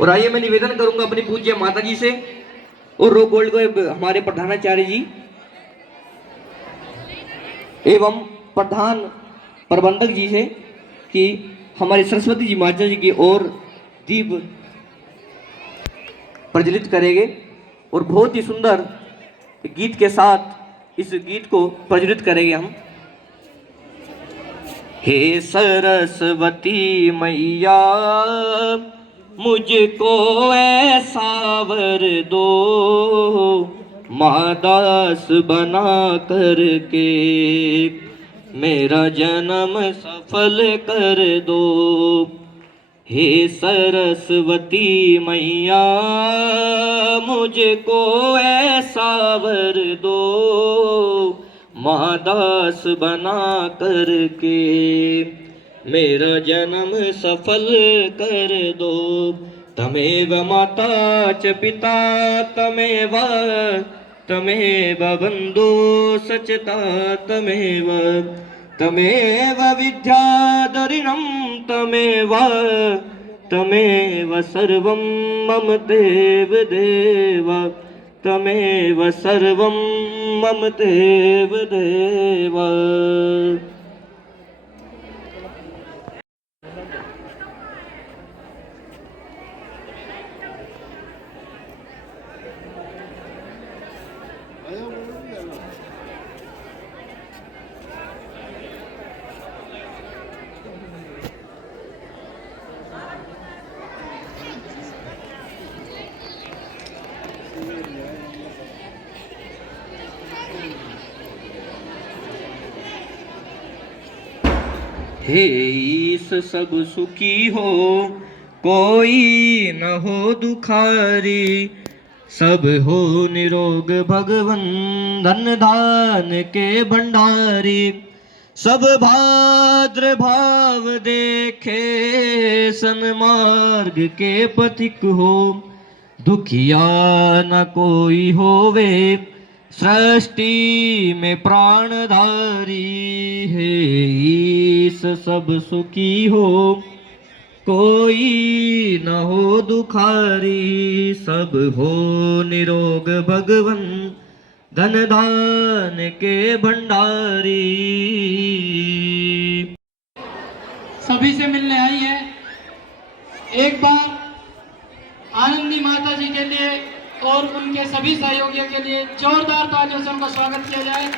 और आइए मैं निवेदन करूंगा अपनी पूज्य माता जी से और रो गोल्ड को हमारे प्रधानाचार्य जी एवं प्रधान प्रबंधक जी से कि हमारी सरस्वती जी माता जी की ओर दीप प्रज्वलित करेंगे और बहुत ही सुंदर गीत के साथ इस गीत को प्रज्वलित करेंगे हम। हे सरस्वती मैया मुझको ऐसा वर दो, माँ दास बना करके मेरा जन्म सफल कर दो। हे सरस्वती मैया मुझको ऐसा वर दो, माँ दास बना करके मेरा जन्म सफल कर दो। तमेव माता च पिता तमेव तमेव बंधु सचता तमेव तमेव विद्याधरिणं तमेव तमेव सर्वं मम देव देव तमेव सर्वं मम देव देव। हे ईस सब सुखी हो कोई न हो दुखारी, सब हो निरोग भगवन धन धान के भंडारी। सब भाद्र भाव देखे सन्मार्ग के पथिक हो, दुखिया न कोई होवे सृष्टि में प्राणधारी। है ईस सब सुखी हो कोई न हो दुखारी, सब हो निरोग भगवन धन दान के भंडारी। सभी से मिलने आई है, एक बार आनंदी माता जी के लिए और उनके सभी सहयोगियों के लिए जोरदार तालियों से उनका स्वागत किया जाए।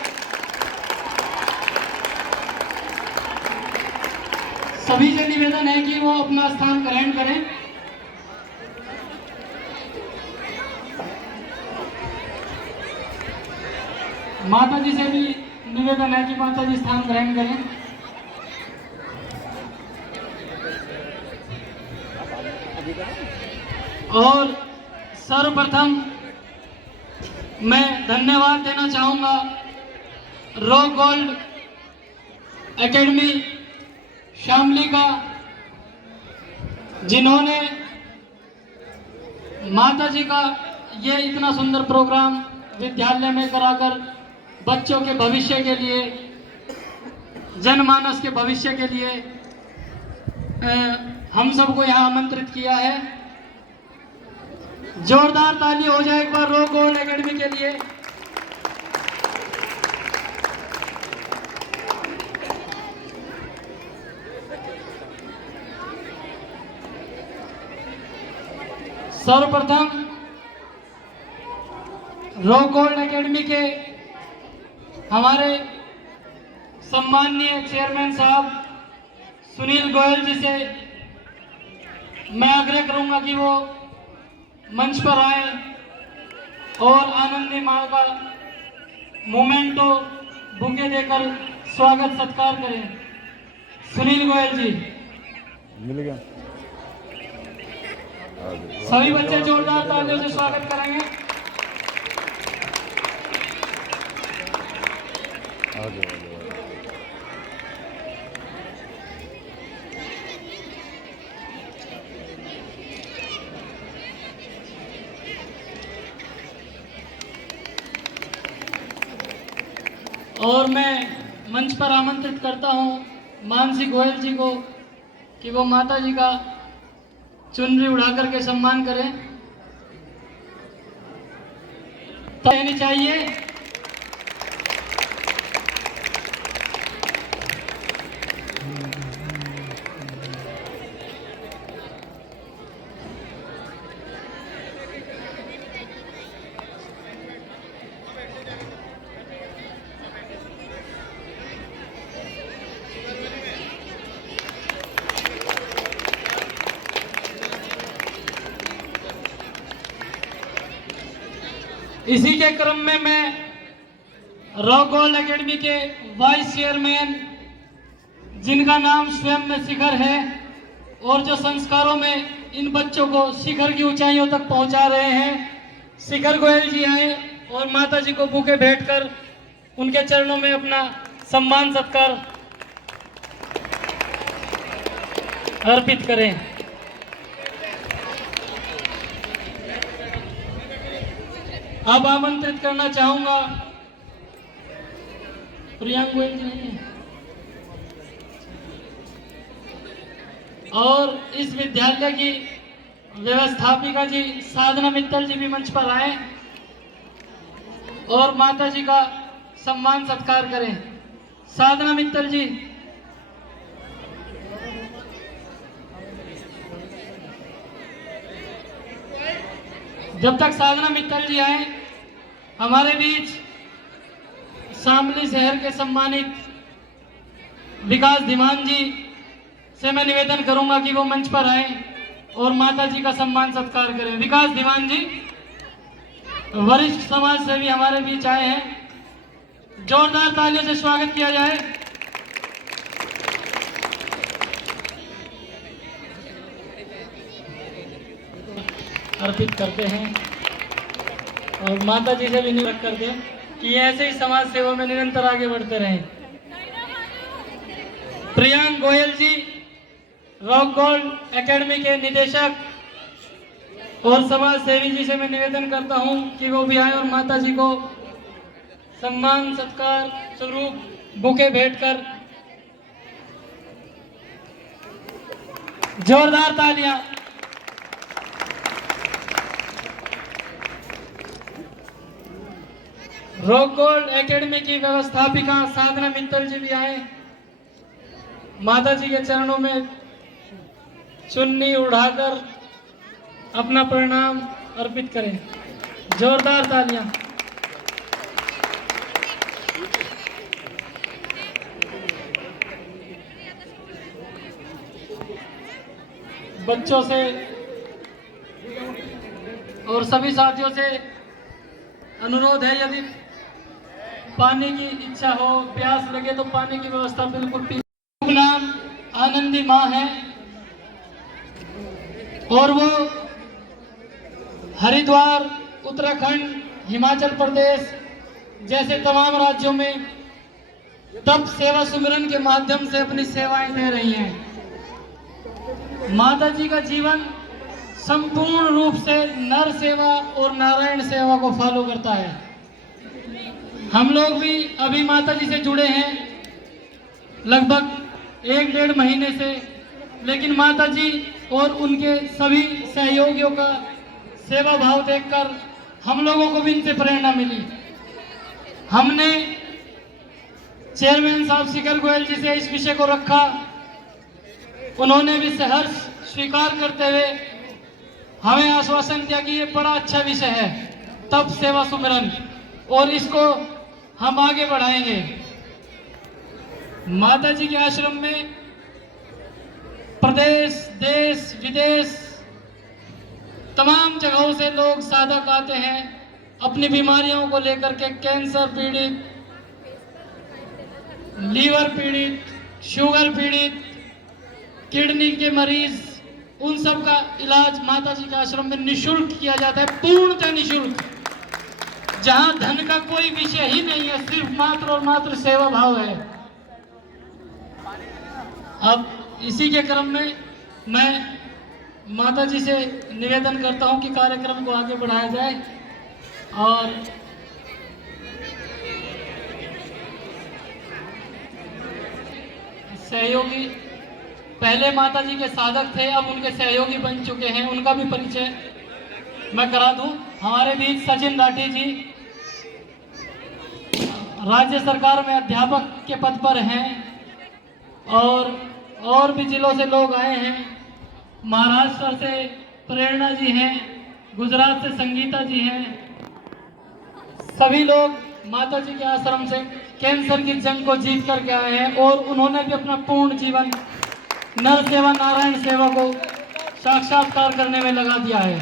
सभी से निवेदन है कि वो अपना स्थान ग्रहण करें। माता जी से भी निवेदन है कि माता जी स्थान ग्रहण करें। और सर्वप्रथम मैं धन्यवाद देना चाहूँगा रो गोल्ड एकेडमी शामली का, जिन्होंने माता जी का ये इतना सुंदर प्रोग्राम विद्यालय में कराकर बच्चों के भविष्य के लिए, जनमानस के भविष्य के लिए हम सबको यहाँ आमंत्रित किया है। जोरदार ताली हो जाए एक बार रो गोल्ड एकेडमी के लिए। सर्वप्रथम रो गोल्ड एकेडमी के हमारे सम्माननीय चेयरमैन साहब सुनील गोयल जी से मैं आग्रह करूंगा कि वो मंच पर आए और आनंदी माँ का मोमेंटो बुके देकर स्वागत सत्कार करें। सुनील गोयल जी, मिल गया। सभी बच्चे जोरदार तालियों से स्वागत करेंगे। और मैं मंच पर आमंत्रित करता हूं मानसी गोयल जी को कि वो माता जी का चुनरी उड़ा करके सम्मान करें। तो रहनी चाहिए। इसी के क्रम में मैं रॉक गोल्ड एकेडमी के वाइस चेयरमैन, जिनका नाम स्वयं में शिखर है और जो संस्कारों में इन बच्चों को शिखर की ऊंचाइयों तक पहुंचा रहे हैं, शिखर गोयल जी आए और माता जी को बुके भेंट कर उनके चरणों में अपना सम्मान सत्कार अर्पित करें। अब आमंत्रित करना चाहूंगा प्रियांक गोयल जी नहीं है, और इस विद्यालय की व्यवस्थापिका जी साधना मित्तल जी भी मंच पर आए और माता जी का सम्मान सत्कार करें। साधना मित्तल जी। जब तक साधना मित्तल जी आए, हमारे बीच शामली शहर के सम्मानित विकास धीमान जी से मैं निवेदन करूंगा कि वो मंच पर आए और माता जी का सम्मान सत्कार करें। विकास धीमान जी वरिष्ठ समाज सेवी हमारे बीच आए हैं, जोरदार तालियों से स्वागत किया जाए। अर्पित करते हैं और माता जी से भी निवेदन करते हैं कि ऐसे ही समाज सेवा में निरंतर आगे बढ़ते रहें। प्रियांक गोयल जी रॉक गोल्ड एकेडमी के निदेशक और समाज सेवी जी से मैं निवेदन करता हूं कि वो भी आए और माता जी को सम्मान सत्कार स्वरूप बुके भेंट कर जोरदार तालियां। रॉक गोल्ड एकेडमी की व्यवस्थापिका साधना मित्तल जी भी आए, माता जी के चरणों में चुन्नी उड़ाकर अपना प्रणाम अर्पित करें। जोरदार तालियां। बच्चों से और सभी साथियों से अनुरोध है, यदि पानी की इच्छा हो, प्यास लगे तो पानी की व्यवस्था बिल्कुल। नाम आनंदी माँ है और वो हरिद्वार, उत्तराखंड, हिमाचल प्रदेश जैसे तमाम राज्यों में तप सेवा सुमिरन के माध्यम से अपनी सेवाएं दे रही हैं। माता जी का जीवन संपूर्ण रूप से नर सेवा और नारायण सेवा को फॉलो करता है। हम लोग भी अभी माता जी से जुड़े हैं लगभग 1-1.5 महीने से, लेकिन माता जी और उनके सभी सहयोगियों का सेवा भाव देखकर हम लोगों को भी इनसे प्रेरणा मिली। हमने चेयरमैन साहब शिखर गोयल जी से इस विषय को रखा, उन्होंने भी सहर्ष स्वीकार करते हुए हमें आश्वासन दिया कि ये बड़ा अच्छा विषय है तप सेवा सुमिरन, और इसको हम आगे बढ़ाएंगे। माता जी के आश्रम में प्रदेश, देश, विदेश तमाम जगहों से लोग साधक आते हैं अपनी बीमारियों को लेकर के। कैंसर पीड़ित, लीवर पीड़ित, शुगर पीड़ित, किडनी के मरीज, उन सब का इलाज माता जी के आश्रम में निःशुल्क किया जाता है, पूर्णतः निःशुल्क, जहां धन का कोई विषय ही नहीं है, सिर्फ मात्र और मात्र सेवा भाव है। अब इसी के क्रम में मैं माता जी से निवेदन करता हूं कि कार्यक्रम को आगे बढ़ाया जाए और सहयोगी पहले माता जी के साधक थे, अब उनके सहयोगी बन चुके हैं, उनका भी परिचय मैं करा दूं। हमारे बीच सचिन राठी जी राज्य सरकार में अध्यापक के पद पर हैं, और भी जिलों से लोग आए हैं। महाराष्ट्र से प्रेरणा जी हैं, गुजरात से संगीता जी हैं। सभी लोग माता जी के आश्रम से कैंसर की जंग को जीत करके आए हैं और उन्होंने भी अपना पूर्ण जीवन नर सेवा नारायण सेवा को साक्षात्कार करने में लगा दिया है।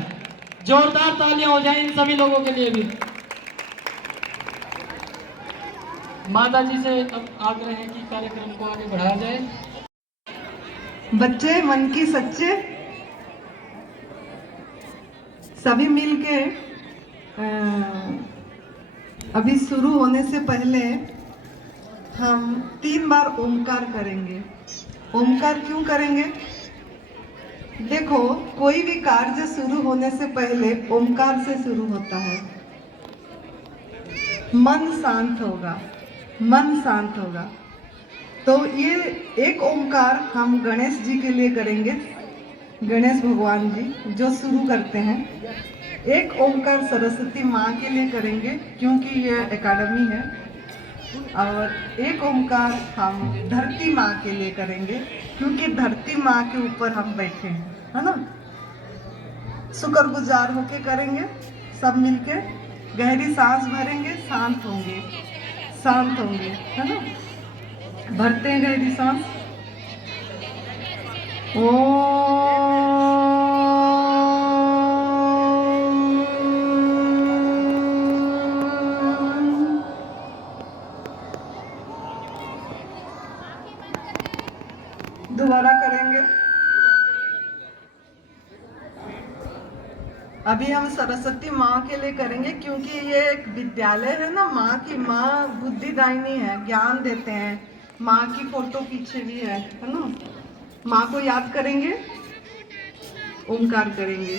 जोरदार तालियां हो जाएं इन सभी लोगों के लिए भी। माता जी से अब आग्रह है कि कार्यक्रम को आगे बढ़ाया जाए। बच्चे मन की सच्चे सभी मिलके अभी शुरू होने से पहले हम 3 बार ओमकार करेंगे। ओमकार क्यों करेंगे? देखो, कोई भी कार्य शुरू होने से पहले ओमकार से शुरू होता है। मन शांत होगा, मन शांत होगा। तो ये एक ओमकार हम गणेश जी के लिए करेंगे, गणेश भगवान जी जो शुरू करते हैं। एक ओमकार सरस्वती माँ के लिए करेंगे क्योंकि ये एकेडमी है। और एक ओमकार हम धरती माँ के लिए करेंगे क्योंकि धरती माँ के ऊपर हम बैठे हैं, है ना। शुक्रगुजार होके करेंगे सब मिलके। गहरी सांस भरेंगे, शांत होंगे, शांत होंगे, है ना। भरते हैं गहरी सांस। दोबारा करेंगे। अभी हम सरस्वती माँ के लिए करेंगे क्योंकि ये एक विद्यालय है ना। माँ की, माँ बुद्धिदायिनी है, ज्ञान देते हैं। माँ की फोटो पीछे भी है ना। माँ को याद करेंगे, ओमकार करेंगे।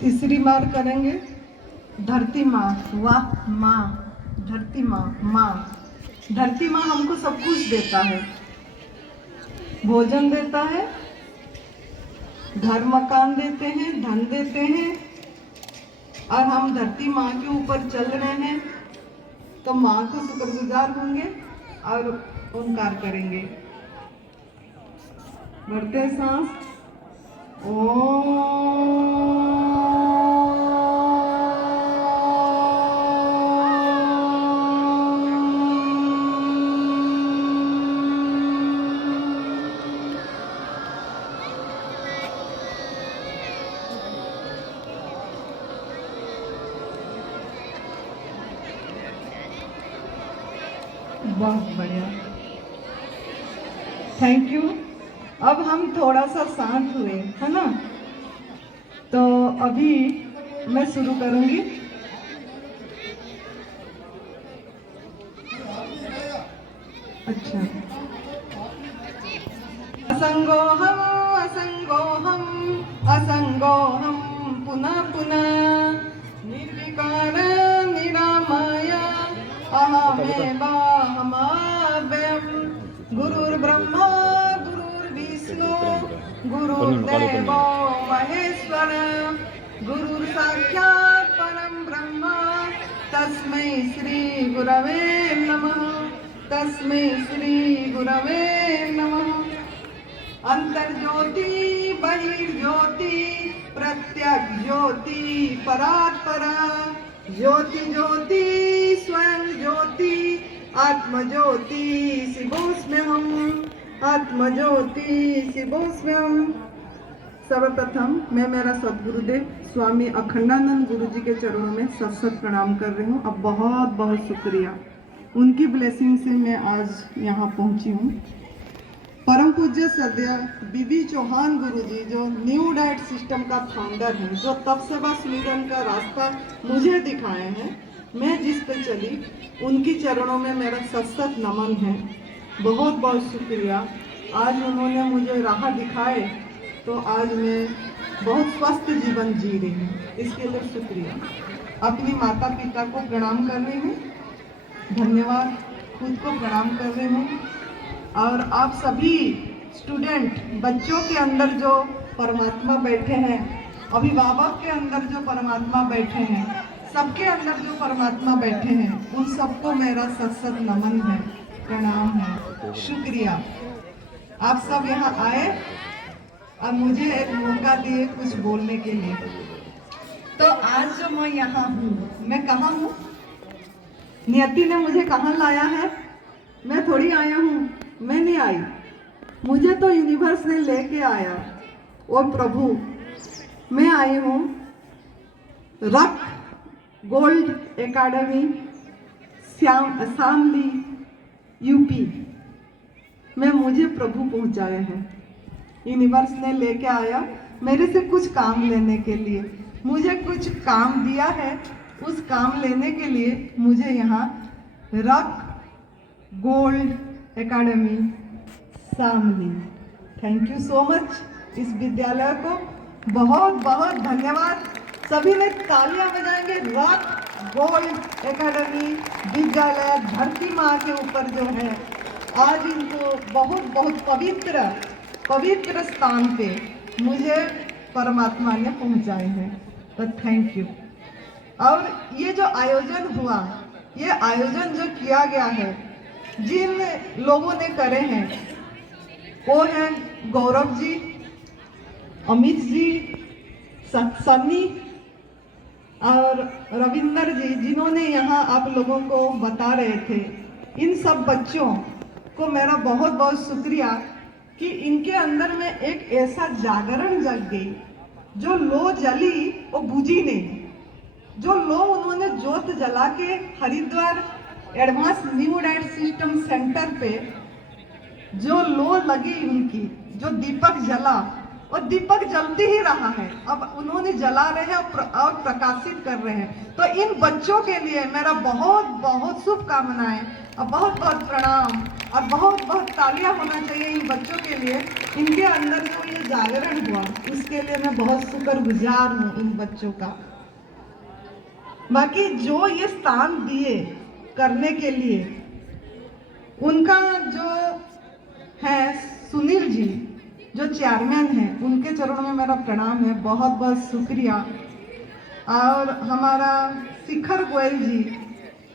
तीसरी बार करेंगे धरती माँ। वाह माँ, धरती माँ, माँ, धरती माँ हमको सब कुछ देता है। भोजन देता है, घर मकान देते हैं, धन देते हैं। और हम धरती माँ के ऊपर चल रहे हैं तो माँ को शुक्रगुजार होंगे और ओमकार करेंगे। भरते सांस। बहुत बढ़िया, थैंक यू। अब हम थोड़ा सा शांत हुए, है ना। तो अभी मैं शुरू करूंगी। अच्छा। असंगोहम असंगोहम असंगोहम पुनः पुनः निर्विकार निरामय अहमेवाहमव्ययम् गुरुर्ब्रह्मा गुरुर्विष्णु गुरुर्देवो महेश्वर गुरुर्साक्षात् परं ब्रह्म तस्मै श्री गुरवे नमः। तस्मै श्री गुरवे नमः। अंतर्ज्योति बहिर्ज्योति प्रत्यक्ष ज्योति परात्परा ज्योति ज्योति स्वयं ज्योति आत्म ज्योति शिवोऽस्म्यहम् आत्म ज्योति शिवोऽस्म्यहम्। सर्वप्रथम मैं मेरा सदगुरुदेव स्वामी अखंडानंद गुरु जी के चरणों में सत प्रणाम कर रही हूँ। अब बहुत बहुत शुक्रिया, उनकी ब्लेसिंग से मैं आज यहाँ पहुँची हूँ। परम पूज्य सद्य बीबी चौहान गुरु जी जो न्यू डाइट सिस्टम का फाउंडर हैं, जो तप सेवा स्वीडन का रास्ता मुझे दिखाए हैं, मैं जिस पे चली उनकी चरणों में मेरा सत नमन है। बहुत बहुत शुक्रिया। आज उन्होंने मुझे राह दिखाए तो आज मैं बहुत स्वस्थ जीवन जी रही हूँ, इसके लिए शुक्रिया। अपनी माता पिता को प्रणाम कर रही हूँ, धन्यवाद। खुद को प्रणाम कर रही हूँ और आप सभी स्टूडेंट, बच्चों के अंदर जो परमात्मा बैठे हैं, अभिभावक के अंदर जो परमात्मा बैठे हैं, सबके अंदर जो परमात्मा बैठे हैं, उन सबको मेरा सत नमन है, प्रणाम है, शुक्रिया। आप सब यहाँ आए और मुझे एक मौका दिए कुछ बोलने के लिए। तो आज जो मैं यहाँ हूँ, मैं कहाँ हूँ? नियति ने मुझे कहाँ लाया है? मैं थोड़ी आया हूँ, मैं नहीं आई, मुझे तो यूनिवर्स ने लेके आया। और प्रभु, मैं आई हूँ रक गोल्ड एकेडमी शामली यूपी में मुझे प्रभु पहुँचाए हैं। यूनिवर्स ने लेके आया मेरे से कुछ काम लेने के लिए, मुझे कुछ काम दिया है, उस काम लेने के लिए मुझे यहाँ रक gold academy Shamli. Thank you so much. इस विद्यालय को बहुत बहुत धन्यवाद। सभी ने तालियां बजाएंगे। रक गोल्ड एकेडमी विद्यालय धरती माँ के ऊपर जो है, आज इनको बहुत बहुत पवित्र स्थान पे मुझे परमात्मा ने पहुंचाए हैं, तो थैंक यू। और ये जो आयोजन हुआ, ये आयोजन जो किया गया है, जिन लोगों ने करे हैं वो हैं गौरव जी, अमित जी, सन्नी और रविंदर जी, जिन्होंने यहाँ आप लोगों को बता रहे थे। इन सब बच्चों को मेरा बहुत बहुत शुक्रिया कि इनके अंदर में एक ऐसा जागरण जग गई, जो लो जली वो बुझी नहीं। जो लो उन्होंने जोत जला के Haridwar advance new diet system centre पे जो लो लगी उनकी, जो दीपक जला, और दीपक जलती ही रहा है। अब उन्होंने जला रहे हैं और प्रकाशित कर रहे हैं। तो इन बच्चों के लिए मेरा बहुत बहुत शुभकामनाएं और बहुत बहुत प्रणाम और बहुत बहुत तालियां होना चाहिए इन बच्चों के लिए। इनके अंदर जो ये जागरण हुआ, उसके लिए मैं बहुत शुक्रगुजार हूँ इन बच्चों का। बाकी जो ये स्थान दिए करने के लिए, उनका जो है सुनील जी, जो चेयरमैन हैं, उनके चरणों में मेरा प्रणाम है, बहुत बहुत शुक्रिया। और हमारा शिखर गोयल जी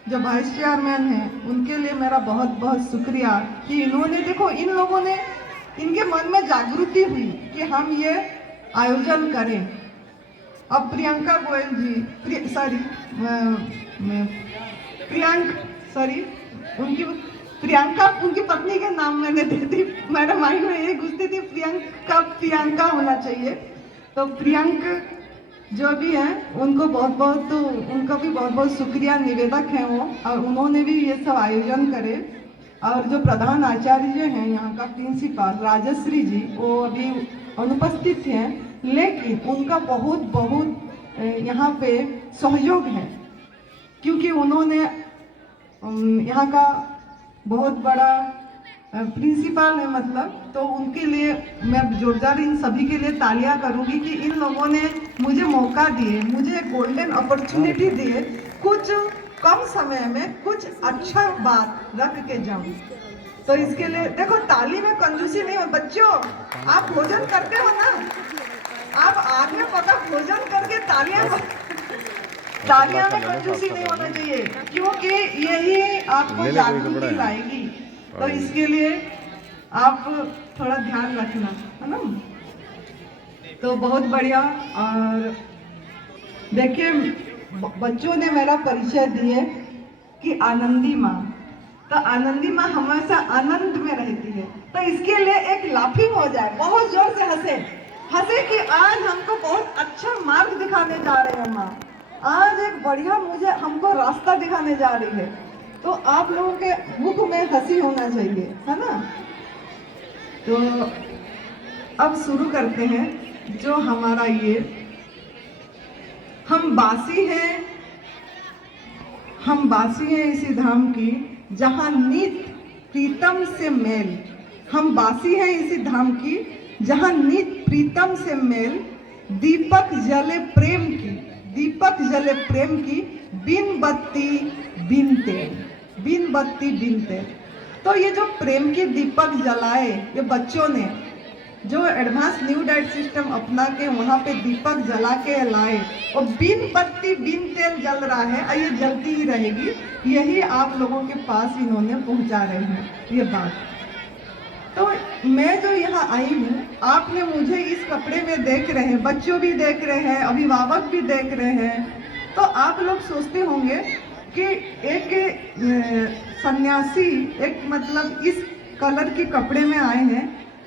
जो वाइस चेयरमैन हैं, उनके लिए मेरा बहुत बहुत शुक्रिया कि इन्होंने, देखो इन लोगों ने, इनके मन में जागृति हुई कि हम ये आयोजन करें। अब प्रियंका गोयल जी, प्रियंका उनकी पत्नी के नाम मैंने दे दी, मेरे माइंड में ये घुसती थी, प्रियंका होना चाहिए। तो प्रियंक जो भी हैं, उनको बहुत बहुत, तो उनका भी बहुत बहुत शुक्रिया, निवेदक हैं वो, और उन्होंने भी ये सब आयोजन करे। और जो प्रधान आचार्य हैं यहाँ का प्रिंसिपल राजश्री जी, वो अभी अनुपस्थित हैं, लेकिन उनका बहुत बहुत यहाँ पे सहयोग है, क्योंकि उन्होंने यहाँ का बहुत बड़ा प्रिंसिपल है, मतलब, तो उनके लिए मैं जोरदार इन सभी के लिए तालियां करूंगी कि इन लोगों ने मुझे मौका दिए, मुझे गोल्डन अपॉर्चुनिटी दिए, कुछ कम समय में कुछ अच्छा बात रख के जाऊं। तो इसके लिए देखो, ताली में कंजूसी नहीं हो। बच्चों, आप भोजन करते हो ना, आप आगे पता भोजन करके तालियां में कंजूसी नहीं होना चाहिए, क्योंकि यही आपको जागृति लाएगी। तो इसके लिए आप थोड़ा ध्यान रखना, है ना। तो बहुत बढ़िया। और देखिए, बच्चों ने मेरा परिचय दिए कि आनंदी माँ, तो आनंदी माँ हमेशा आनंद में रहती है। तो इसके लिए एक लाफिंग हो जाए, बहुत जोर से हंसे कि आज हमको बहुत अच्छा मार्ग दिखाने जा रहे हैं माँ, आज एक बढ़िया मुझे हमको रास्ता दिखाने जा रही है। तो आप लोगों के मुख में हंसी होना चाहिए, है ना। तो अब शुरू करते हैं। जो हमारा ये, हम बासी हैं हम बासी हैं इसी धाम की जहाँ नित प्रीतम से मेल। हम बासी हैं इसी धाम की जहाँ नित प्रीतम से मेल। दीपक जले प्रेम की, दीपक जले प्रेम की, बिन बत्ती बिन तेल, बिन बत्ती बिन तेल। तो ये जो प्रेम के दीपक जलाए ये बच्चों ने, जो एडवांस न्यू डाइट सिस्टम अपना के वहाँ पे दीपक जला के लाए और बिन बत्ती बिन तेल जल रहा है और ये जलती ही रहेगी, यही आप लोगों के पास इन्होंने पहुँचा रहे हैं ये बात। तो मैं जो यहाँ आई हूँ, आपने मुझे इस कपड़े में देख रहे हैं, बच्चों भी देख रहे हैं, अभिभावक भी देख रहे हैं, तो आप लोग सोचते होंगे कि एक सन्यासी एक मतलब इस कलर के कपड़े में आए हैं,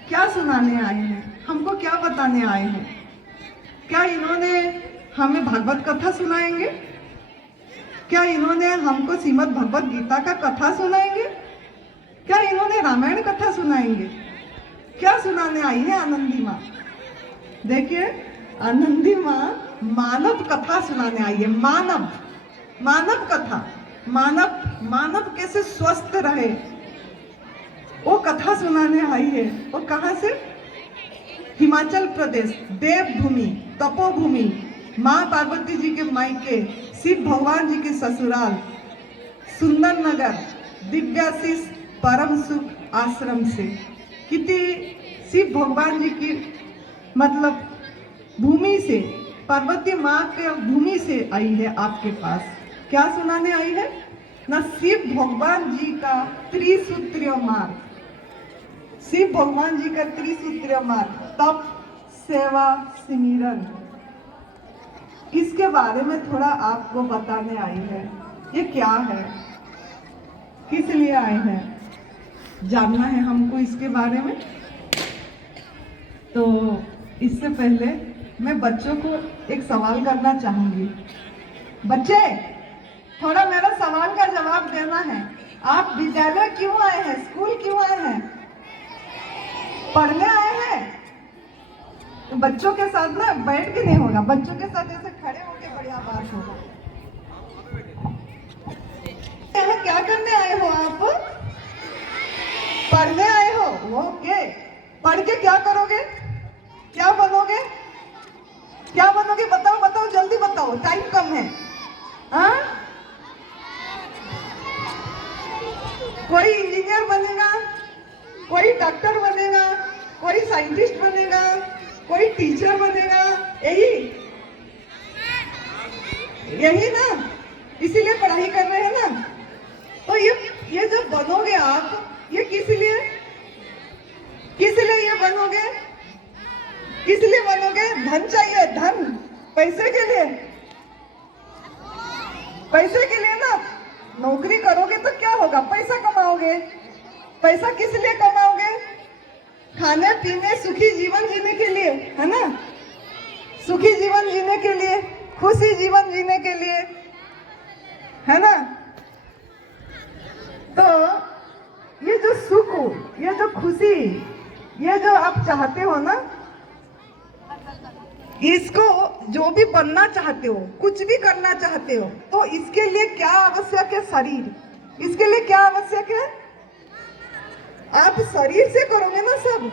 क्या सुनाने आए हैं, हमको क्या बताने आए हैं? क्या इन्होंने हमें भागवत कथा सुनाएंगे? क्या इन्होंने हमको श्रीमद् भगवत गीता का कथा सुनाएंगे? क्या इन्होंने रामायण कथा सुनाएंगे? क्या सुनाने आई है आनंदी माँ? देखिए, आनंदी माँ मानव कथा सुनाने आई है। मानव, मानव कथा, मानव मानव कैसे स्वस्थ रहे वो कथा सुनाने आई है। वो कहाँ से? हिमाचल प्रदेश, देवभूमि, तपोभूमि, माँ पार्वती जी के मायके, शिव भगवान जी के ससुराल, सुंदर नगर, दिव्याशीष परम सुख आश्रम से। कितनी शिव भगवान जी की मतलब भूमि से, पार्वती माँ के भूमि से आई है आपके पास। क्या सुनाने आई है? ना शिव भगवान जी का त्रिसूत्रीय मार्ग, शिव भगवान जी का त्रिसूत्रीय मार्ग, तप, सेवा, सिमरन, इसके बारे में थोड़ा आपको बताने आई है। ये क्या है, किस लिए आए हैं, जानना है हमको इसके बारे में। तो इससे पहले मैं बच्चों को एक सवाल करना चाहूंगी। बच्चे, थोड़ा मेरा सवाल का जवाब देना है। आप विद्यालय क्यों आए हैं, स्कूल क्यों आए हैं? पढ़ने आए हैं? तो बच्चों के साथ ना बैठ के नहीं होगा, बच्चों के साथ ऐसे खड़े होके बढ़िया बात होगा। क्या करने आए हो आप? पढ़ने आए हो? ओके। पढ़ के क्या करोगे, क्या बनोगे, क्या बनोगे? बताओ बताओ, जल्दी बताओ, टाइम कम है। हाँ, कोई इंजीनियर बनेगा, कोई डॉक्टर बनेगा, कोई साइंटिस्ट बनेगा, कोई टीचर बनेगा, यही यही ना, इसीलिए पढ़ाई कर रहे हैं ना। तो ये जब बनोगे आप, ये किस लिए, किस लिए ये बनोगे, किस लिए बनोगे? धन चाहिए, धन, पैसे के लिए, पैसे के लिए ना। नौकरी करोगे तो क्या होगा, पैसा कमाओगे। पैसा किस लिए कमाओगे? खाने पीने, सुखी जीवन जीने के लिए, है ना? सुखी जीवन जीने के लिए, खुशी जीवन जीने के लिए, है ना? तो ये जो सुख, ये जो खुशी, ये जो आप चाहते हो ना, इसको जो भी बनना चाहते हो, कुछ भी करना चाहते हो, तो इसके लिए क्या आवश्यक है? शरीर। इसके लिए क्या आवश्यक है? आप शरीर से करोगे ना सब।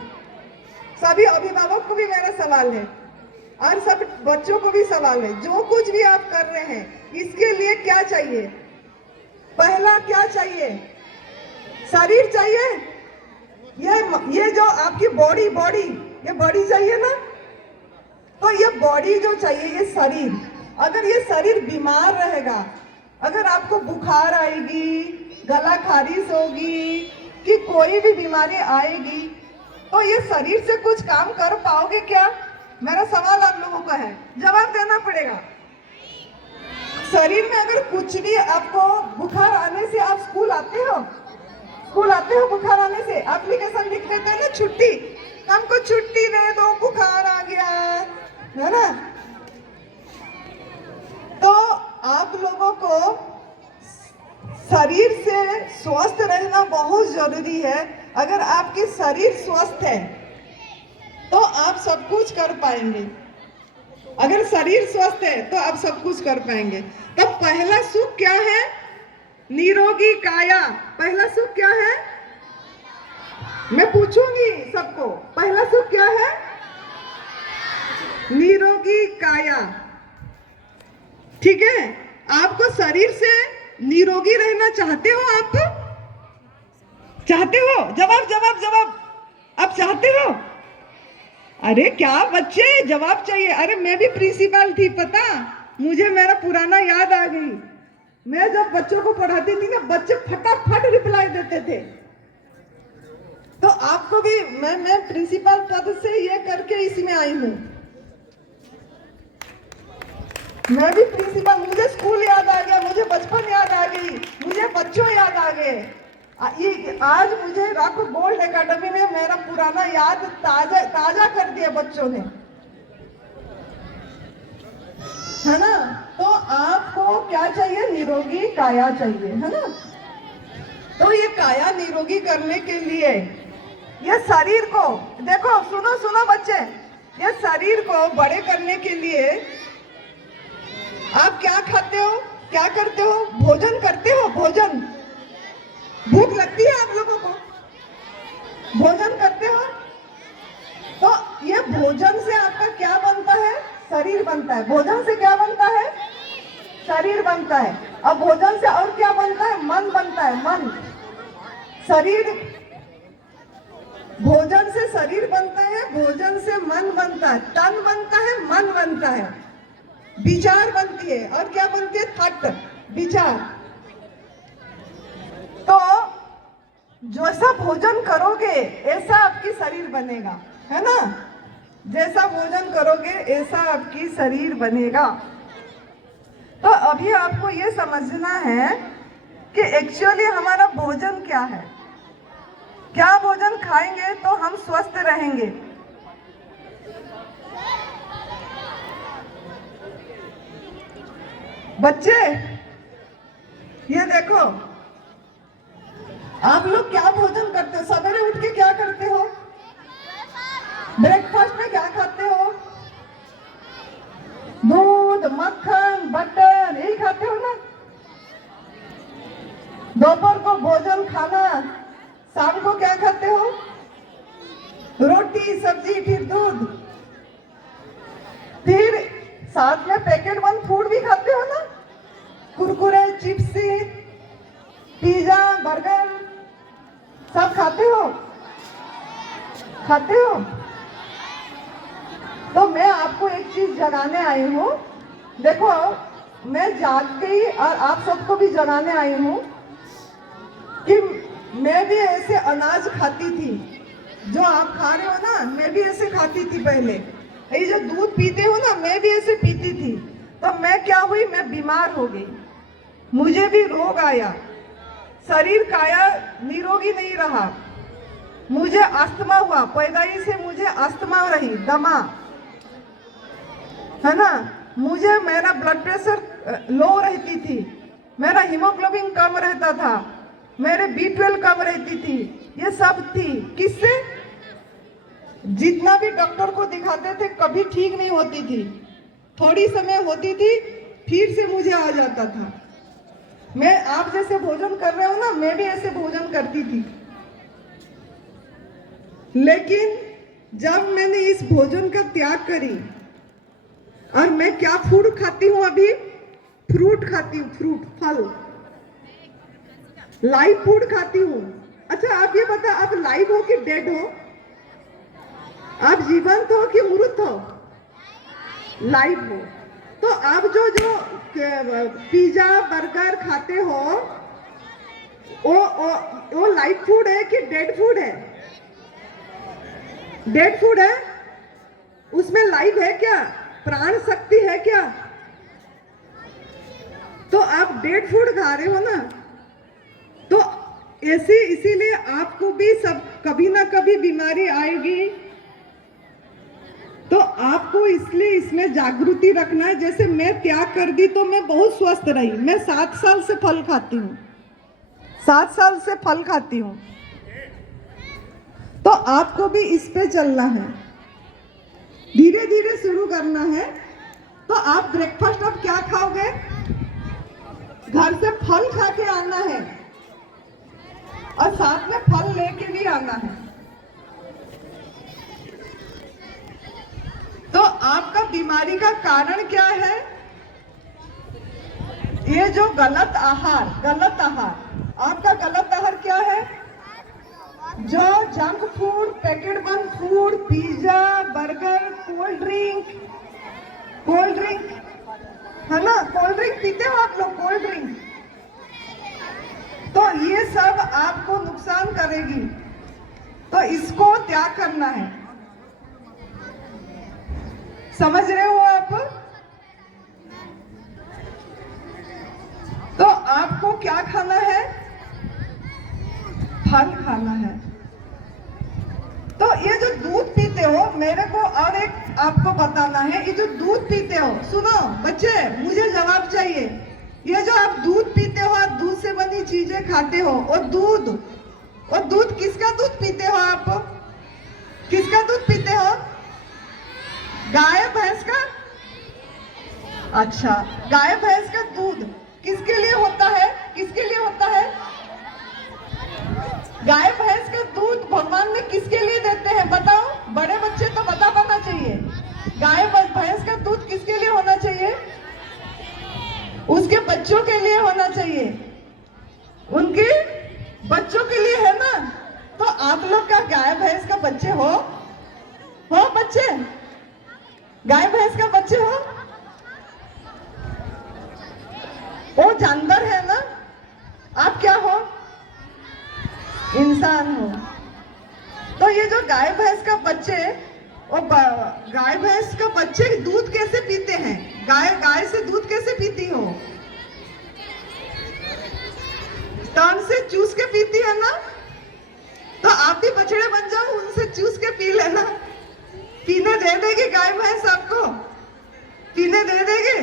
सभी अभिभावक को भी मेरा सवाल है और सब बच्चों को भी सवाल है, जो कुछ भी आप कर रहे हैं इसके लिए क्या चाहिए? पहला क्या चाहिए? शरीर चाहिए। ये जो आपकी बॉडी, ये बॉडी चाहिए ना। तो ये बॉडी जो चाहिए, ये शरीर, अगर ये शरीर बीमार रहेगा, अगर आपको बुखार आएगी, गला खारिश होगी, कि कोई भी बीमारी आएगी, तो ये शरीर से कुछ काम कर पाओगे क्या? मेरा सवाल आप लोगों का है, जवाब देना पड़ेगा। शरीर में अगर कुछ भी आपको बुखार आने से, आप स्कूल आते हो, स्कूल आते हो, बुखार आने से एप्लीकेशन लिख देते हैं ना, छुट्टी, हमको छुट्टी दे दो, बुखार आ गया, है ना? तो आप लोगों को शरीर से स्वस्थ रहना बहुत जरूरी है। अगर आपके शरीर स्वस्थ है तो आप सब कुछ कर पाएंगे। अगर शरीर स्वस्थ है तो आप सब कुछ कर पाएंगे। तो पहला सुख क्या है? निरोगी काया, पहला सुख क्या है? मैं पूछूंगी सबको, पहला सुख क्या है? निरोगी काया। ठीक है, आपको शरीर से निरोगी रहना चाहते हो? आप चाहते हो? जवाब जवाब जवाब, आप चाहते हो? अरे क्या बच्चे जवाब चाहिए। अरे मैं भी प्रिंसिपल थी, पता, मुझे मेरा पुराना याद आ गई। मैं जब बच्चों को पढ़ाती थी ना, बच्चे फटाफट रिप्लाई देते थे। तो आपको भी मैं प्रिंसिपल पद से ये करके इसमें आई हूँ। मैं भी प्रिंसिपल, मुझे स्कूल याद आ गया, मुझे बचपन याद आ गई, मुझे बच्चों याद आ गए। आज मुझे रॉक गोल्ड एकेडमी में मेरा पुराना याद ताजा कर दिया बच्चों ने, है ना। तो आपको क्या चाहिए? निरोगी काया चाहिए, है ना। तो ये काया निरोगी करने के लिए ये शरीर को देखो, सुनो सुनो बच्चे, ये शरीर को बड़े करने के लिए आप क्या खाते हो, क्या करते हो? भोजन करते हो। भोजन, भूख लगती है आप लोगों को, भोजन करते हो। तो ये भोजन से आपका क्या बनता है? शरीर बनता है। भोजन से क्या बनता है? शरीर बनता है। अब भोजन से और क्या बनता है? मन बनता है। मन, शरीर, भोजन से शरीर बनता है, भोजन से मन बनता है, तन बनता है, मन बनता है, विचार बनती है। और क्या बनती है? थॉट, विचार। तो जैसा भोजन करोगे ऐसा आपकी शरीर बनेगा, है ना। जैसा भोजन करोगे ऐसा आपकी शरीर बनेगा। तो अभी आपको ये समझना है कि एक्चुअली हमारा भोजन क्या है। क्या भोजन खाएंगे तो हम स्वस्थ रहेंगे? बच्चे ये देखो, आप लोग क्या भोजन करते हो? सवेरे उठ के क्या करते हो? ब्रेकफास्ट में क्या खाते हो? दूध, मक्खन, बटर, यही खाते हो ना। दोपहर को भोजन खाना, शाम को क्या खाते हो? रोटी, सब्जी, फिर दूध, फिर साथ में पैकेट बंद फूड भी खाते हो ना, कुरकुरे, चिप्स, पिज्जा, बर्गर, सब खाते हो? खाते हो? तो मैं आपको एक चीज जगाने आई हूँ। देखो, मैं जाग गई और आप सबको भी जगाने आई हूँ कि मैं भी ऐसे अनाज खाती थी, जो आप खा रहे हो ना, मैं भी ऐसे खाती थी पहले। ये जो दूध पीते हो ना, मैं भी ऐसे पीती थी। तो मैं क्या हुई? मैं बीमार हो गई, मुझे भी रोग आया, शरीर काया निरोगी नहीं रहा, मुझे अस्थमा हुआ, पैदाइश से मुझे अस्थमा रही, दमा, है ना। मुझे, मेरा ब्लड प्रेशर लो रहती थी, मेरा हीमोग्लोबिन कम रहता था, मेरे B12 कम रहती थी। ये सब थी किससे? जितना भी डॉक्टर को दिखाते थे कभी ठीक नहीं होती थी, थोड़ी समय होती थी फिर से मुझे आ जाता था। मैं आप जैसे भोजन कर रहे हो ना, मैं भी ऐसे भोजन करती थी। लेकिन जब मैंने इस भोजन का त्याग करी, और मैं क्या फूड खाती हूँ अभी? फ्रूट खाती हूँ, फ्रूट, फल, लाइव फूड खाती हूँ। अच्छा आप ये बता, आप लाइव हो कि डेड हो? आप जीवंत हो कि मृत हो? लाइव हो। तो आप जो पिज्जा, बर्गर खाते हो, वो लाइव फूड है कि डेड फूड है? डेड फूड है। उसमें लाइव है क्या? प्राण शक्ति है क्या? तो आप डेड फूड खा रहे हो ना। तो ऐसे, इसीलिए आपको भी सब कभी ना कभी बीमारी आएगी। तो आपको इसलिए इसमें जागृति रखना है। जैसे मैं त्याग कर दी तो मैं बहुत स्वस्थ रही। मैं 7 साल से फल खाती हूँ, 7 साल से फल खाती हूँ। तो आपको भी इस पे चलना है, धीरे धीरे शुरू करना है। तो आप ब्रेकफास्ट अब क्या खाओगे? घर से फल खा के आना कारण क्या है? ये जो गलत आहार, आपका गलत आहार क्या है? जो जंक फूड, पैकेट बंद food, pizza, burger, cold drink है ना, कोल्ड ड्रिंक पीते हो आप लोग, कोल्ड ड्रिंक, तो ये सब आपको नुकसान करेगी, तो इसको त्याग करना है। समझ रहे हो आप? तो आपको क्या खाना है? फल खाना है। तो ये जो दूध पीते हो, मेरे को और एक आपको बताना है, ये जो दूध पीते हो, सुनो बच्चे, मुझे जवाब चाहिए। ये जो आप दूध पीते हो, आप दूध से बनी चीजें खाते हो, और दूध किसका दूध पीते हो आप? किसका दूध पीते हो? गाय भैंस का? अच्छा, गाय भैंस का दूध किसके लिए होता है? किसके लिए होता है? गाय भैंस का दूध भगवान ने किसके लिए देते हैं बताओ? बड़े बच्चे तो बता पाना चाहिए। गाय भैंस का दूध किसके लिए होना चाहिए? उसके बच्चों के लिए होना चाहिए, उनके बच्चों के लिए, है ना? तो आप लोग का गाय भैंस का बच्चे हो बच्चे? गाय भैंस का बच्चे हो? वो जानवर है ना, आप क्या हो? इंसान हो। तो ये जो गाय भैंस का बच्चे, और गाय भैंस का बच्चे दूध कैसे पीते हैं? गाय से दूध कैसे पीती हो? स्तन से चूस के पीती है ना? तो आप भी बछड़े बन जाओ, उनसे चूस के पी लेना। पीने दे देगी गाय भैंस आपको? पीने दे देगी?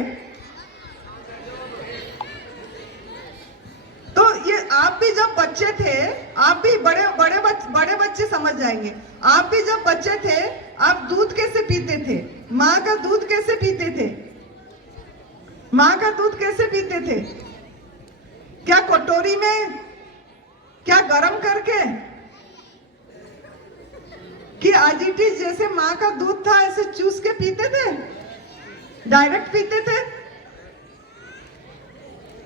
तो ये आप भी जब बच्चे थे, आप भी बड़े बच्चे समझ जाएंगे। आप भी जब बच्चे थे, आप दूध कैसे पीते थे? माँ का दूध कैसे पीते थे? माँ का दूध कैसे पीते थे? क्या कटोरी में? क्या गरम करके? कि आज इट इज जैसे माँ का दूध था ऐसे चूस के पीते थे? डायरेक्ट पीते थे?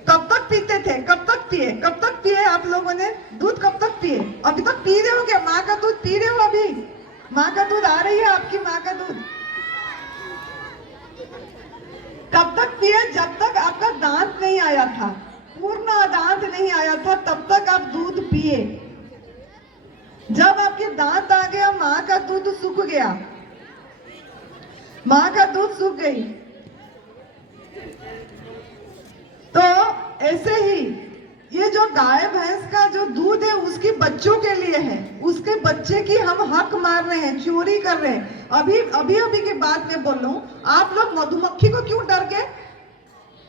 कब तक पीते थे? कब तक पिए आप लोगों ने दूध? कब तक पिए? अभी तक पी रहे हो क्या? माँ का दूध पी रहे हो अभी? माँ का दूध आ रही है आपकी? माँ का दूध कब तक पिए? जब तक आपका दांत नहीं आया था, पूर्ण दांत नहीं आया था, तब तक आप दूध पिए। जब आपके दांत आ गया, माँ का दूध सूख गया, माँ का दूध सूख गई, तो ऐसे ही ये जो गाय भैंस का जो दूध है उसके बच्चों के लिए है। उसके बच्चे की हम हक मार रहे हैं, चोरी कर रहे हैं। अभी की बात में बोल रहा हूँ, आप लोग मधुमक्खी को क्यों डर गए?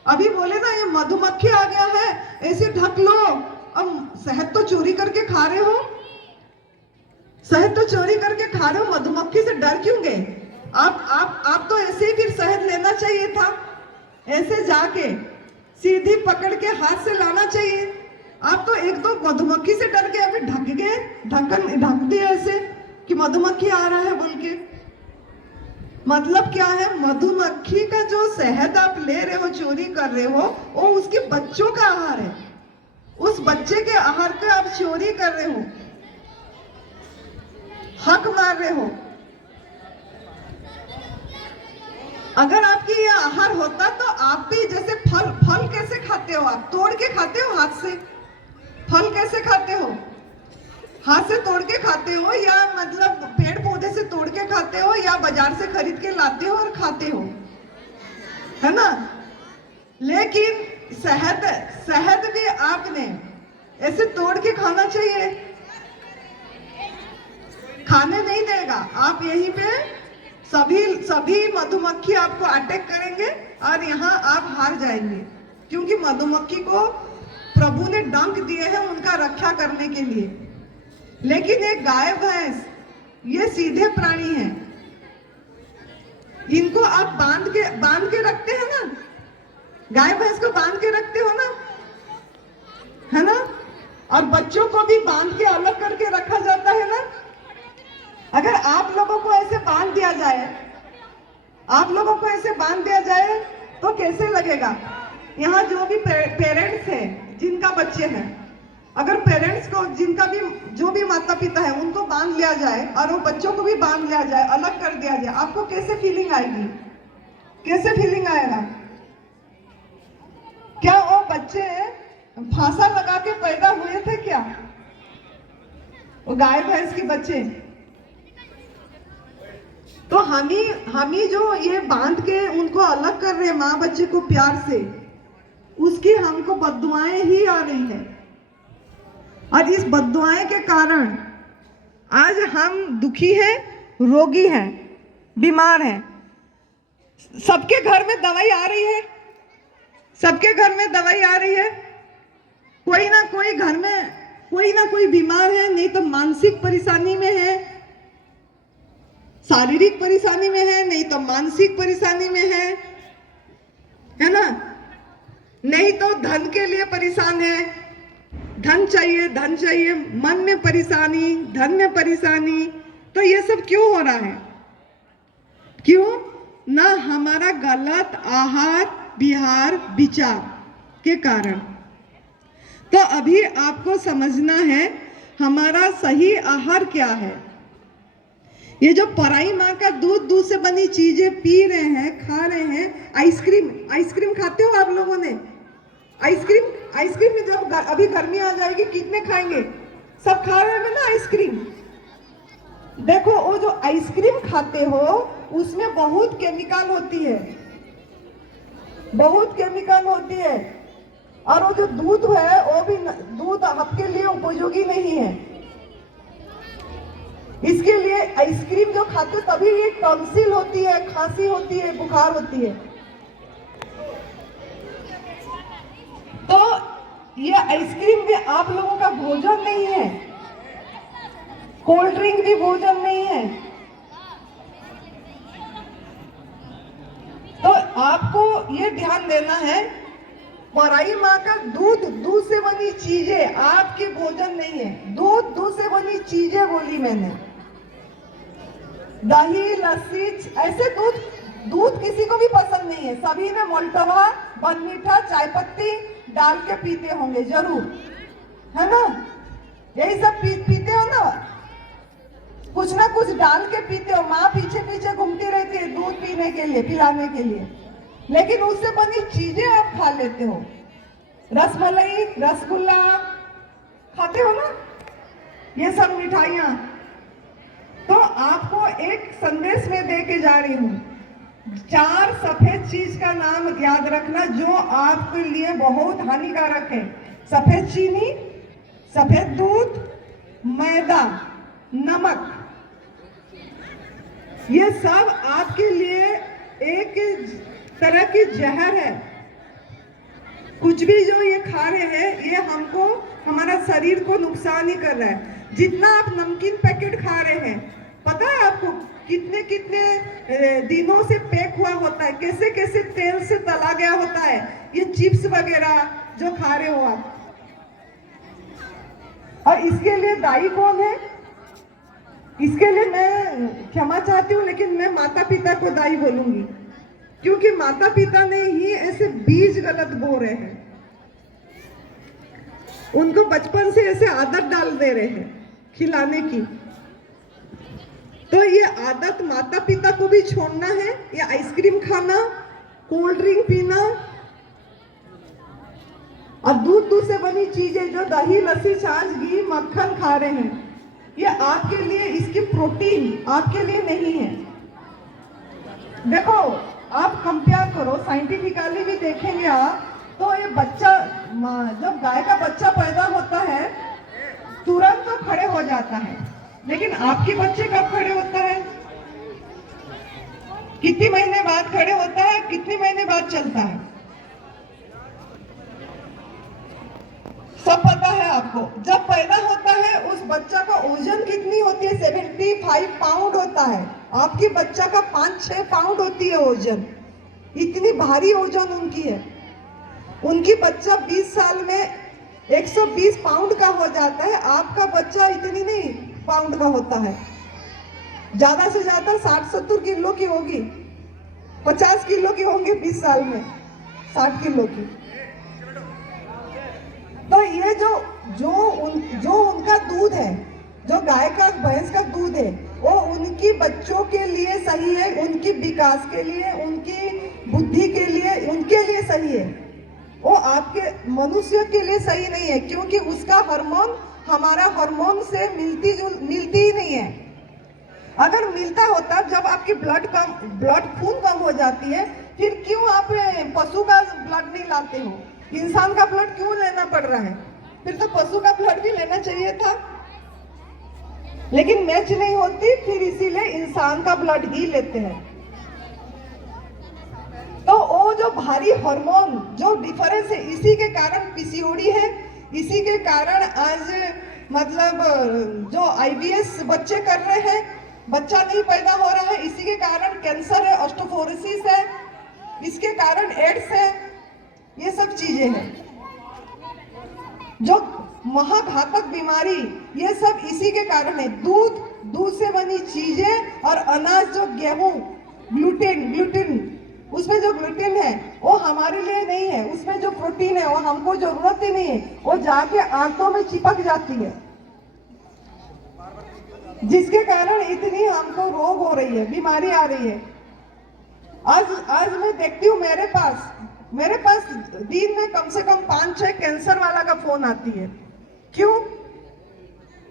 अभी बोले ना ये मधुमक्खी आ गया है, ऐसे ढक लो। अब शहद तो चोरी करके खा रहे हो, शहद तो चोरी करके खा रहे हो, मधुमक्खी से डर क्यों गए? आप तो ऐसे ही फिर शहद लेना चाहिए था, ऐसे जाके सीधी पकड़ के हाथ से लाना चाहिए। आप तो एक दो मधुमक्खी से डर के अभी ढक गए, ढक दिए ऐसे कि मधुमक्खी आ रहा है बोल के। मतलब क्या है? मधुमक्खी का जो शहद आप ले रहे हो, चोरी कर रहे हो, वो उसके बच्चों का आहार है। उस बच्चे के आहार का आप चोरी कर रहे हो, हक मार रहे हो। अगर आपकी ये आहार होता तो आप भी जैसे फल कैसे खाते हो? आप तोड़ के खाते हो हाथ से? फल कैसे खाते हो? हाथ से तोड़ के खाते हो, या मतलब पेड़ पौधे से तोड़ के खाते हो, या बाजार से खरीद के लाते हो और खाते हो, है ना? लेकिन शहद भी आपने ऐसे तोड़ के खाना चाहिए। खाने नहीं देगा, आप यहीं पे सभी मधुमक्खी आपको अटैक करेंगे और यहाँ आप हार जाएंगे, क्योंकि मधुमक्खी को प्रभु ने डंक दिए हैं उनका रक्षा करने के लिए। लेकिन एक गाय भैंस ये सीधे प्राणी हैं, इनको आप बांध के रखते हैं ना, गाय भैंस को बांध के रखते हो ना, है ना? और बच्चों को भी बांध के अलग करके रखा जाता है ना। अगर आप लोगों को ऐसे बांध दिया जाए आप लोगों को ऐसे बांध दिया जाए तो कैसे लगेगा? यहाँ जो भी पेरेंट्स हैं जिनका बच्चे हैं, अगर पेरेंट्स को जिनका भी जो भी माता पिता है उनको बांध लिया जाए और वो बच्चों को भी बांध लिया जाए, अलग कर दिया जाए, आपको कैसे फीलिंग आएगी? कैसे फीलिंग आएगा? क्या वो बच्चे फांसा लगा के पैदा हुए थे क्या? वो गाय भैंस के बच्चे। तो हम ही जो ये बांध के उनको अलग कर रहे हैं माँ बच्चे को प्यार से, उसकी हमको बद्दुआएं ही आ रही है। और इस बद्दुआएं के कारण आज हम दुखी हैं, रोगी हैं, बीमार हैं। सबके घर में दवाई आ रही है, सबके घर में दवाई आ रही है। कोई ना कोई घर में कोई ना कोई बीमार है, नहीं तो मानसिक परेशानी में है, शारीरिक परेशानी में है, नहीं तो मानसिक परेशानी में है ना? नहीं तो धन के लिए परेशान है, धन चाहिए, मन में परेशानी, धन में परेशानी। तो ये सब क्यों हो रहा है? क्यों ना? हमारा गलत आहार विहार विचार के कारण। तो अभी आपको समझना है हमारा सही आहार क्या है। ये जो पराई माँ का दूध से बनी चीजें पी रहे हैं, खा रहे हैं, आइसक्रीम खाते हो आप लोगों ने? आइसक्रीम में जब अभी गर्मी आ जाएगी कितने खाएंगे? सब खा रहे हैं ना आइसक्रीम। देखो वो जो आइसक्रीम खाते हो उसमें बहुत केमिकल होती है, बहुत केमिकल होती है। और वो जो दूध है वो भी दूध आपके लिए उपयोगी नहीं है। इसके लिए आइसक्रीम जो खाते तभी ये टॉन्सिल होती है, खांसी होती है, बुखार होती है। तो ये आइसक्रीम भी आप लोगों का भोजन नहीं है, कोल्ड ड्रिंक भी भोजन नहीं है। तो आपको ये ध्यान देना है, पराई माँ का दूध से बनी चीजें आपके भोजन नहीं है। दूध से बनी चीजें बोली मैंने, दही लस्सी, ऐसे दूध किसी को भी पसंद नहीं है। सभी ने मोल्टवा, बनमीठा, चाय पत्ती डाल के पीते होंगे जरूर, है ना? यही सब पीते हो ना, कुछ ना कुछ डाल के पीते हो। माँ पीछे पीछे घूमती रहती है दूध पीने के लिए, पिलाने के लिए, लेकिन उससे बनी चीजें आप खा लेते हो। रसमलाई, रसगुल्ला खाते हो ना, ये सब मिठाइयाँ। तो आपको एक संदेश में दे के जा रही हूँ, 4 सफेद चीज का नाम याद रखना जो आपके लिए बहुत हानिकारक है। सफेद चीनी, सफेद दूध, मैदा, नमक, ये सब आपके लिए एक तरह की जहर है। कुछ भी जो ये खा रहे हैं ये हमको, हमारा शरीर को नुकसान ही कर रहा है। जितना आप नमकीन पैकेट खा रहे हैं, पता है आपको कितने कितने दिनों से पैक हुआ होता है, कैसे कैसे तेल से तला गया होता है ये चिप्स वगैरह जो खा रहे हो आप। और इसके लिए दायी कौन है? इसके लिए मैं क्षमा चाहती हूँ, लेकिन मैं माता पिता को दायी बोलूंगी, क्योंकि माता पिता ने ही ऐसे बीज गलत बो रहे हैं, उनको बचपन से ऐसे आदत डाल दे रहे हैं खिलाने की। तो ये आदत माता पिता को भी छोड़ना है। ये आइसक्रीम खाना, कोल्ड ड्रिंक पीना और दूध से बनी चीजें जो दही लस्सी छाछ घी मक्खन खा रहे हैं, ये आपके लिए, इसकी प्रोटीन आपके लिए नहीं है। देखो आप कंपेयर करो, साइंटिफिकली भी देखेंगे आप, तो ये बच्चा, जब गाय का बच्चा पैदा होता है तुरंत तो खड़े हो जाता है, लेकिन आपके बच्चे कब खड़े होता है? कितने महीने बाद खड़े होता है, कितने महीने बाद चलता है? सब पता है आपको। जब पैदा होता है उस बच्चा का वजन कितनी होती है? 75 पाउंड होता है। आपके बच्चा का 5-6 पाउंड होती है वजन, इतनी भारी वजन उनकी है। उनकी बच्चा 20 साल में 120 पाउंड का हो जाता है, आपका बच्चा इतनी नहीं पाउंड का होता है, ज्यादा से ज्यादा 60-70 किलो की होगी। 50 किलो की होंगे 20 साल में, 60 किलो की। तो ये जो उनका दूध है, जो गाय का भैंस का दूध है, वो उनकी बच्चों के लिए सही है, उनकी विकास के लिए, उनकी बुद्धि के लिए, उनके लिए सही है। वो आपके मनुष्य के लिए सही नहीं है, क्योंकि उसका हार्मोन हमारा हार्मोन से मिलती ही नहीं है। अगर मिलता होता, जब आपकी ब्लड खून कम हो जाती है, फिर क्यों आप पशु का ब्लड नहीं लाते हो? इंसान का ब्लड क्यों लेना पड़ रहा है? फिर तो पशु का ब्लड भी लेना चाहिए था, लेकिन मैच नहीं होती, फिर इसीलिए इंसान का ब्लड ही लेते हैं। तो वो जो भारी हार्मोन जो डिफरेंस है, इसी के कारण पीसीओडी है, इसी के कारण आज मतलब जो आईवीएस बच्चे कर रहे हैं, बच्चा नहीं पैदा हो रहा है, इसी के कारण कैंसर है, ऑस्टियोपोरोसिस है, इसके कारण एड्स है, ये सब चीजें हैं जो महाघातक बीमारी, ये सब इसी के कारण है। दूध से बनी चीजें और अनाज, जो गेहूं, ग्लूटेन, उसमें जो ग्लूटेन है वो हमारे लिए नहीं है, उसमें जो प्रोटीन है वो हमको जरूरत ही नहीं है, वो जाके आंतों में चिपक जाती है, जिसके कारण इतनी हमको रोग हो रही है, बीमारी आ रही है। आज मैं देखती हूँ मेरे पास दिन में कम से कम 5-6 कैंसर वाला का फोन आती है। क्यों?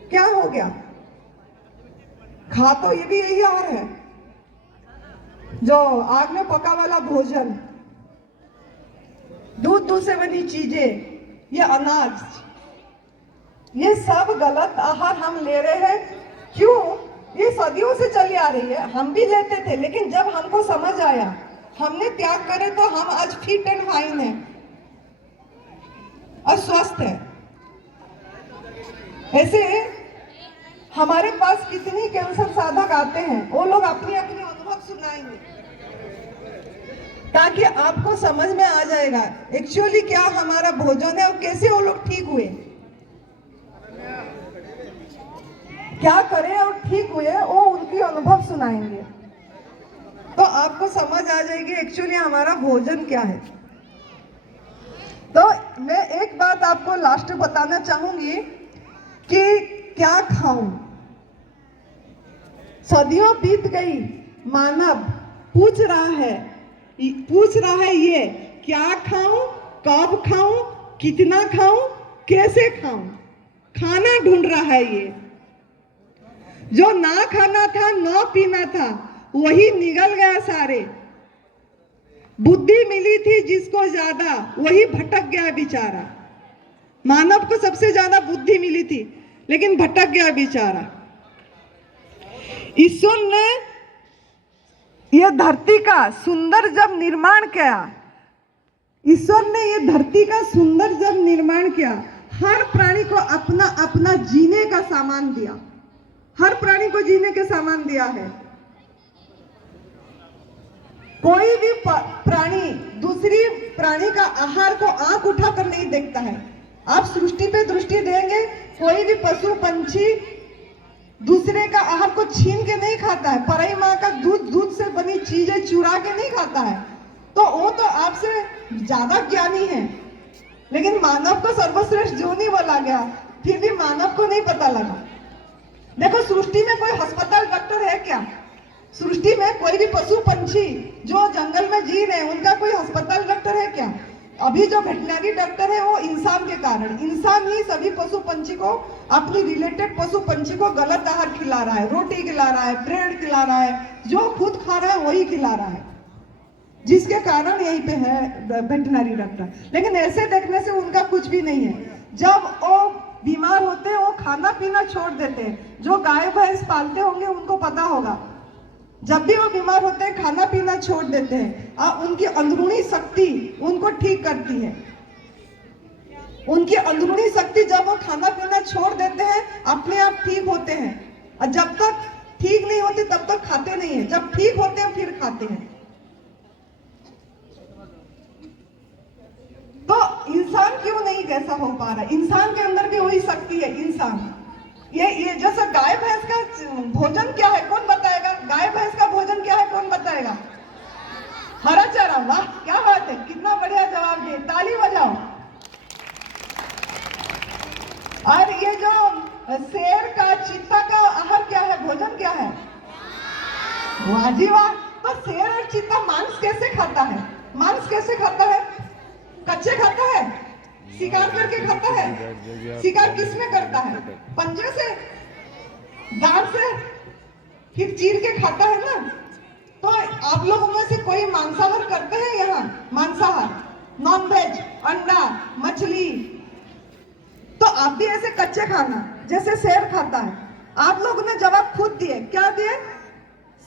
क्या हो गया? खा तो ये भी यही और है, जो आग में पका वाला भोजन, दूध से बनी चीजें, ये अनाज, ये सब गलत आहार हम ले रहे हैं। क्यों? ये सदियों से चली आ रही है, हम भी लेते थे, लेकिन जब हमको समझ आया, हमने त्याग करे, तो हम आज फिट एंड फाइन है और स्वस्थ है। ऐसे हमारे पास कितनी कैंसर साधक आते हैं, वो लोग अपनी अनुभव सुनाएंगे, ताकि आपको समझ में आ जाएगा एक्चुअली क्या हमारा भोजन है और कैसे वो लोग ठीक हुए, क्या करें और ठीक हुए, वो उनकी अनुभव सुनाएंगे, तो आपको समझ आ जाएगी एक्चुअली हमारा भोजन क्या है। तो मैं एक बात आपको लास्ट बताना चाहूंगी कि क्या खाऊं। सदियों बीत गई, मानव पूछ रहा है ये क्या खाऊं, कब खाऊं, कितना खाऊं, कैसे खाऊं, खाना ढूंढ रहा है। ये जो ना खाना था, ना पीना था, वही निगल गया सारे। बुद्धि मिली थी जिसको ज्यादा, वही भटक गया बेचारा। मानव को सबसे ज्यादा बुद्धि मिली थी, लेकिन भटक गया बेचारा। ईश्वर ने यह धरती का सुंदर जब निर्माण किया, ईश्वर ने ये धरती का सुंदर जब निर्माण किया, हर प्राणी को अपना अपना जीने का सामान दिया, हर प्राणी को जीने के सामान दिया है। कोई भी प्राणी दूसरी प्राणी का आहार को आंख उठाकर नहीं देखता है। आप सृष्टि पे दृष्टि देंगे, कोई भी पशु पंछी दूसरे का आहार को छीन के नहीं खाता है, पराई माँ का दूध से बनी चीजें चुरा के नहीं खाता है, तो वो तो आपसे ज्यादा ज्ञानी है। लेकिन मानव को सर्वश्रेष्ठ जो नहीं बोला गया, फिर भी मानव को नहीं पता लगा। देखो, सृष्टि में कोई अस्पताल डॉक्टर है क्या? सृष्टि में कोई भी पशु पंछी जो जंगल में जी रहे हैं, उनका कोई अस्पताल डॉक्टर है क्या? अभी जो वेटनरी डॉक्टर है वो इंसान के कारण, इंसान ही सभी पशु पंछी को, अपनी रिलेटेड पशु पंछी को गलत आहार खिला रहा है, रोटी खिला रहा है, ब्रेड खिला रहा है, जो खुद खा रहा है वही खिला रहा है, जिसके कारण यहीं पे है वेटनरी डॉक्टर। लेकिन ऐसे देखने से उनका कुछ भी नहीं है। जब वो बीमार होते हैं, वो खाना पीना छोड़ देते हैं। जो गाय भैंस पालते होंगे उनको पता होगा, जब भी वो बीमार होते हैं खाना पीना छोड़ देते हैं, और उनकी अंदरूनी शक्ति उनको ठीक करती है। उनकी अंदरूनी शक्ति जब वो खाना पीना छोड़ देते हैं, अपने आप ठीक होते हैं। और जब तक ठीक नहीं होते तब तक खाते नहीं है, जब ठीक होते हैं फिर खाते हैं। तो इंसान क्यों नहीं कैसा हो पा रहा? इंसान के अंदर भी वही शक्ति है। इंसान ये जैसा गाय भैंस का भोजन क्या है कौन बताएगा? गाय भैंस का भोजन क्या है कौन बताएगा? हरा चारा, वाह क्या बात है, कितना बढ़िया जवाब दिए, ताली बजाओ। और ये जो शेर का, चीता का आहार क्या है, भोजन क्या है? वाह जी वाह। तो शेर और चीता मांस कैसे खाता है? मांस कैसे खाता है? कच्चे खाता है, शिकार करके खाता है। शिकार किस में करता है? पंजे से, दांत से, फिर चीर के खाता है ना। तो आप लोगों में से कोई मांसाहार करते हैं यहाँ? मांसाहार, नॉन वेज, अंडा, मछली। तो आप भी ऐसे कच्चे खाना जैसे शेर खाता है। आप लोगों ने जवाब खुद दिए, क्या दिए?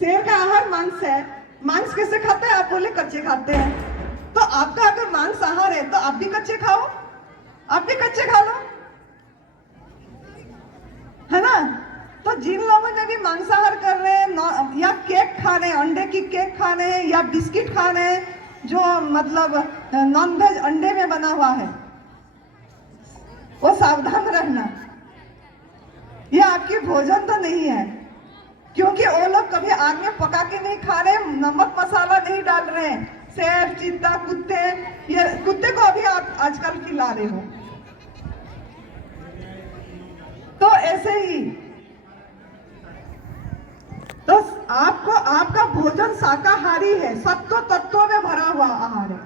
शेर का आहार मांस है। मांस कैसे खाते हैं? आप बोले कच्चे खाते हैं। तो आपका अगर मांस आहार है तो आप भी कच्चे खाओ, आप भी कच्चे खा लो, है ना। तो जिन लोगों ने भी मांसाहार कर रहे हैं या केक खा रहे हैं, अंडे की केक खा रहे हैं या बिस्किट खा रहे हैं जो मतलब नॉन वेज अंडे में बना हुआ है, वो सावधान रहना, ये आपकी भोजन तो नहीं है। क्योंकि वो लोग कभी आग में पका के नहीं खा रहे, नमक मसाला नहीं डाल रहे हैं। शेर, चीता, कुत्ते, ये कुत्ते को अभी आप आजकल खिला रहे हो। तो ऐसे ही तो आपको, आपका भोजन शाकाहारी है, सत्व तत्वों में भरा हुआ आहार है।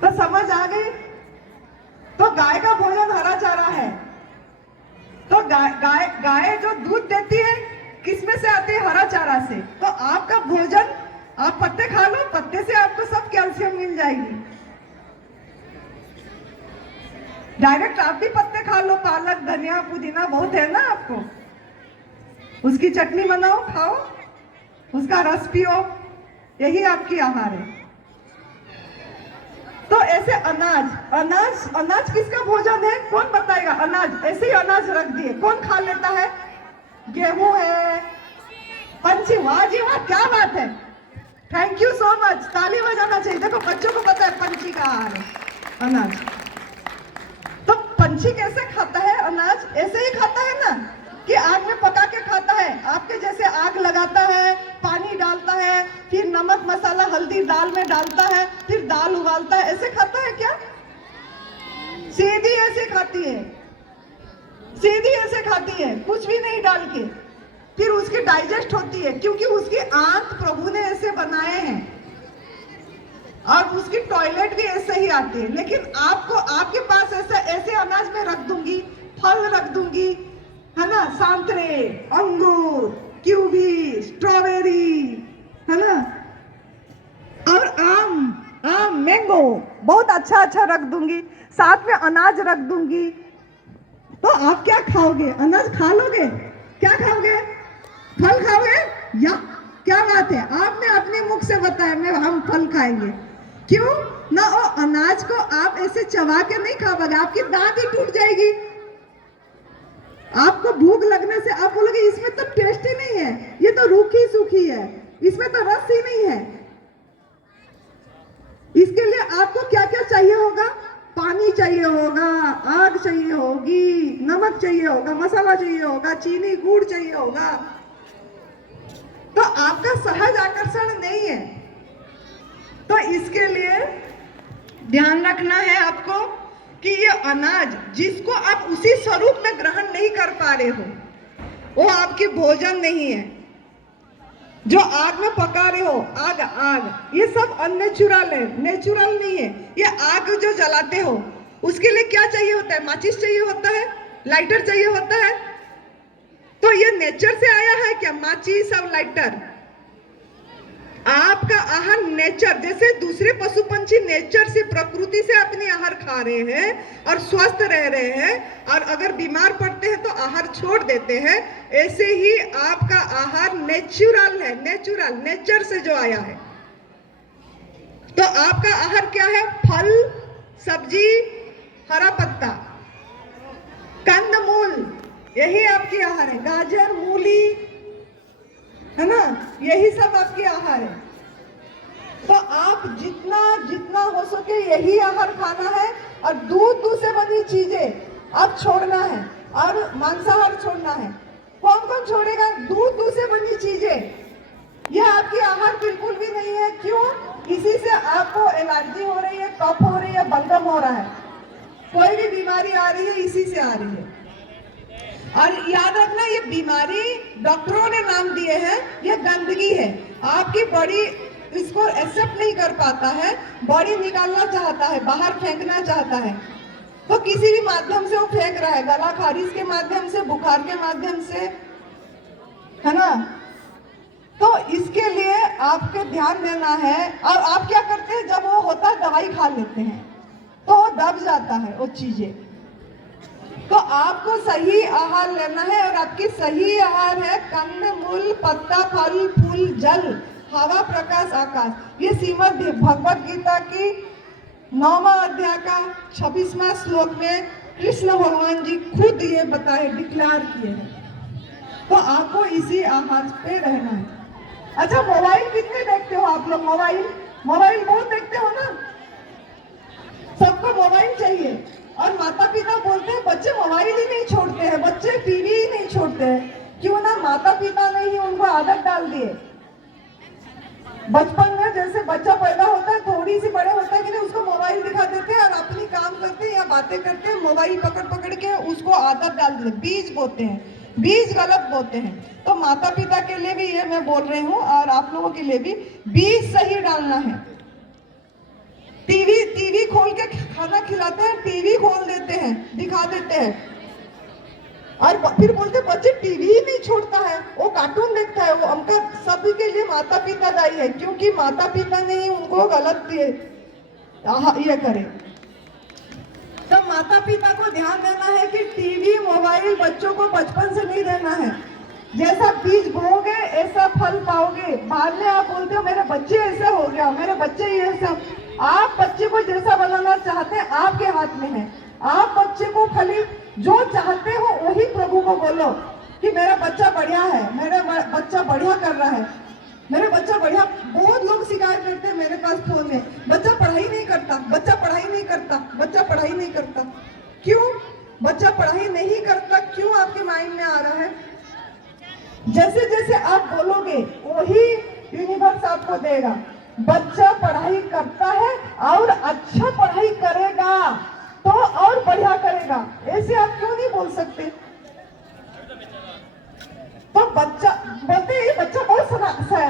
तो समझ आ गई? तो गाय का भोजन हरा चारा है। तो गाय जो दूध देती है किसमें से आती है? हरा चारा से। तो आपका भोजन, आप पत्ते खा लो, पत्ते से आपको सब कैल्शियम मिल जाएगी। डायरेक्ट आप भी पत्ते खा लो, पालक, धनिया, पुदीना बहुत है ना आपको, उसकी चटनी बनाओ, खाओ, उसका रस पियो, यही आपकी आहार है। तो ऐसे अनाज किसका भोजन है? कौन बताएगा? अनाज, ऐसे ही अनाज रख दिए, कौन खा लेता है? गेहूं है, पंछी, वाह जी वाह, क्या बात है, थैंक यू सो मच, ताली बजाना चाहिए। देखो बच्चों को पता है पंछी का आहार है अनाज। तो पंछी कैसे खाता है अनाज? ऐसे ही खाता है ना, कि आग में पका के खाता है, आपके जैसे आग लगाता है, पानी डालता है, फिर नमक मसाला हल्दी दाल में डालता है, फिर दाल उबालता है, ऐसे खाता है क्या? सीधी ऐसे खाती है, सीधी ऐसे खाती है, कुछ भी नहीं डाल के, फिर उसकी डाइजेस्ट होती है, क्योंकि उसकी आंत प्रभु ने ऐसे बनाए हैं और उसकी टॉयलेट भी ऐसे ही आती है। लेकिन आपको, आपके पास ऐसे अनाज में रख दूंगी, फल रख दूंगी, है ना, संतरे, अंगूर, कीवी, स्ट्रॉबेरी, है ना, और आम, मैंगो, बहुत अच्छा अच्छा रख दूंगी, साथ में अनाज रख दूंगी। तो आप क्या खाओगे? अनाज खा लोगे? क्या खाओगे? फल खाओगे? या क्या बात है, आपने अपने मुख से बताया हम फल खाएंगे। क्यों ना? वो अनाज को आप ऐसे चबा के नहीं खाओगे, आपकी दांत ही टूट जाएगी। आपको भूख लगने से आप बोलोगे इसमें तो टेस्ट ही नहीं है, ये तो रूखी सूखी है, इसमें तो रस ही नहीं है। इसके लिए आपको क्या क्या चाहिए होगा? पानी चाहिए होगा, आग चाहिए होगी, नमक चाहिए होगा, मसाला चाहिए होगा, चीनी, गुड़ चाहिए होगा। तो आपका सहज आकर्षण नहीं है। तो इसके लिए ध्यान रखना है आपको कि ये अनाज जिसको आप उसी स्वरूप में ग्रहण नहीं कर पा रहे हो, वो आपकी भोजन नहीं है। जो आग में पका रहे हो, आग, ये सब अननेचुरल है, नेचुरल नहीं है। ये आग जो जलाते हो उसके लिए क्या चाहिए होता है? माचिस चाहिए होता है, लाइटर चाहिए होता है। तो ये नेचर से आया है क्या? माचिस और लाइटर। आपका आहार नेचर, जैसे दूसरे पशु पंछी नेचर से, प्रकृति से अपनी आहार खा रहे हैं और स्वस्थ रह रहे हैं, और अगर बीमार पड़ते हैं तो आहार छोड़ देते हैं, ऐसे ही आपका आहार नेचुरल है, नेचुरल, नेचर से जो आया है। तो आपका आहार क्या है? फल, सब्जी, हरा पत्ता, कंदमूल, यही आपकी आहार है। गाजर, मूली, है ना, यही सब आपके आहार है। तो आप जितना जितना हो सके यही आहार खाना है, और दूध से बनी चीजें आप छोड़ना है, और मांसाहार छोड़ना है। कौन कौन छोड़ेगा? दूध से बनी चीजें, ये आपकी आहार बिल्कुल भी नहीं है। क्यों? इसी से आपको एलर्जी हो रही है, कफ हो रही है, बलगम हो रहा है, कोई भी बीमारी आ रही है इसी से आ रही है। और याद रखना, ये बीमारी डॉक्टरों ने नाम दिए हैं, ये गंदगी है। आपकी बॉडी इसको एक्सेप्ट नहीं कर पाता है, बॉडी निकालना चाहता है, बाहर फेंकना चाहता है, तो किसी भी माध्यम से वो फेंक रहा है, गला खारिज के माध्यम से, बुखार के माध्यम से, है ना। तो इसके लिए आपके ध्यान देना है। और आप क्या करते हैं, जब वो होता है दवाई खा लेते हैं तो वो दब जाता है वो चीजें। तो आपको सही आहार लेना है, और आपकी सही आहार है कंद मूल पत्ता फल फूल जल हवा प्रकाश आकाश। ये श्रीमद् भगवत गीता की 9वां अध्याय का 26वां श्लोक में कृष्ण भगवान जी खुद ये बताए, डिक्लेयर किए हैं। तो आपको इसी आहार पे रहना है। अच्छा, मोबाइल कितने देखते हो आप लोग? मोबाइल बहुत देखते हो ना, सबको मोबाइल चाहिए। और माता पिता बोलते हैं बच्चे मोबाइल ही नहीं छोड़ते हैं, बच्चे टीवी ही नहीं छोड़ते हैं। क्यों ना? माता पिता ने ही उनको आदत डाल दिए। बचपन में जैसे बच्चा पैदा होता है, थोड़ी सी बड़े होता है कि नहीं, उसको मोबाइल दिखा देते हैं और अपनी काम करते हैं या बातें करते हैं, मोबाइल पकड़ पकड़ के उसको आदत डाल देते, बीज बोते हैं, बीज गलत बोते हैं। तो माता पिता के लिए भी ये मैं बोल रही हूँ, और आप लोगों के लिए भी बीज सही डालना है। टीवी खोल के खाना खिलाते हैं, टीवी खोल देते हैं, दिखा देते हैं, और फिर बोलते बच्चे टीवी ही नहीं छोड़ता है, वो कार्टून देखता है। वो हमका सभी के लिए माता पिता दायी है, क्योंकि माता पिता ने ही उनको गलत ये करे। तो माता पिता को ध्यान देना है कि टीवी मोबाइल बच्चों को बचपन से नहीं देना है। जैसा बीज बोओगे ऐसा फल पाओगे। बाद में आप बोलते हो मेरे बच्चे ऐसा हो गया, मेरे बच्चे ये सब। आप बच्चे को जैसा बनाना चाहते हैं आपके हाथ में है। आप बच्चे को खाली जो चाहते हो वही प्रभु को बोलो कि मेरा बच्चा बढ़िया है, मेरा बच्चा बढ़िया कर रहा है, मेरा बच्चा बढ़िया। बहुत लोग शिकायत करते हैं मेरे पास फोन में, बच्चा पढ़ाई नहीं करता, बच्चा पढ़ाई नहीं करता, बच्चा पढ़ाई नहीं करता। क्यों बच्चा पढ़ाई नहीं करता? क्यों आपके माइंड में आ रहा है? जैसे जैसे आप बोलोगे वही यूनिवर्स आपको देगा। बच्चा पढ़ाई करता है और अच्छा पढ़ाई करेगा तो और बढ़िया करेगा, ऐसे आप क्यों नहीं बोल सकते? तो बच्चा बोलते हैं ये बच्चा बहुत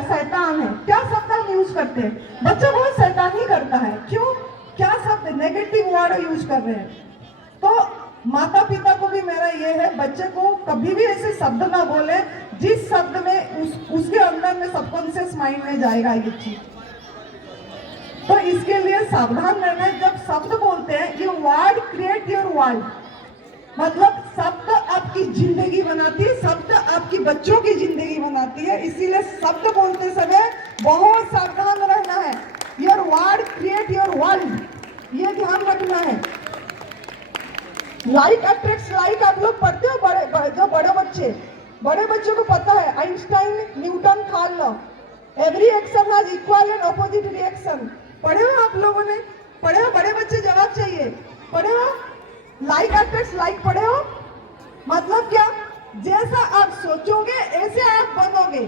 शैतान है। क्या शब्द हम यूज करते हैं? बच्चा बहुत शैतानी करता है। क्यों? क्या शब्द नेगेटिव वर्ड यूज कर रहे हैं। तो माता पिता को भी मेरा ये है, बच्चे को कभी भी ऐसे शब्द ना बोले जिस शब्द में उसके अंदर में सबकॉन्शियस माइंड में जाएगा ये चीज। तो इसके लिए सावधान रहना है। जब शब्द बोलते हैं, ये वर्ड क्रिएट योर वर्ल्ड, मतलब शब्द आपकी जिंदगी बनाती है, शब्द आपकी बच्चों की जिंदगी बनाती है। इसीलिए शब्द बोलते समय बहुत सावधान रहना है। Your word create your world, ये ध्यान रखना है। लाइक अट्रैक्ट्स लाइक, आप लोग पढ़ते हो? जो बड़े बच्चों को पता है Einstein Newton third law, every action has equal and opposite reaction. पढ़े हो आप लोगों ने? पढ़े हो? बड़े बच्चे जवाब चाहिए। पढ़े हो? लाइक अट्रैक्ट्स लाइक पढ़े हो? मतलब क्या? जैसा आप सोचोगे ऐसे आप बनोगे।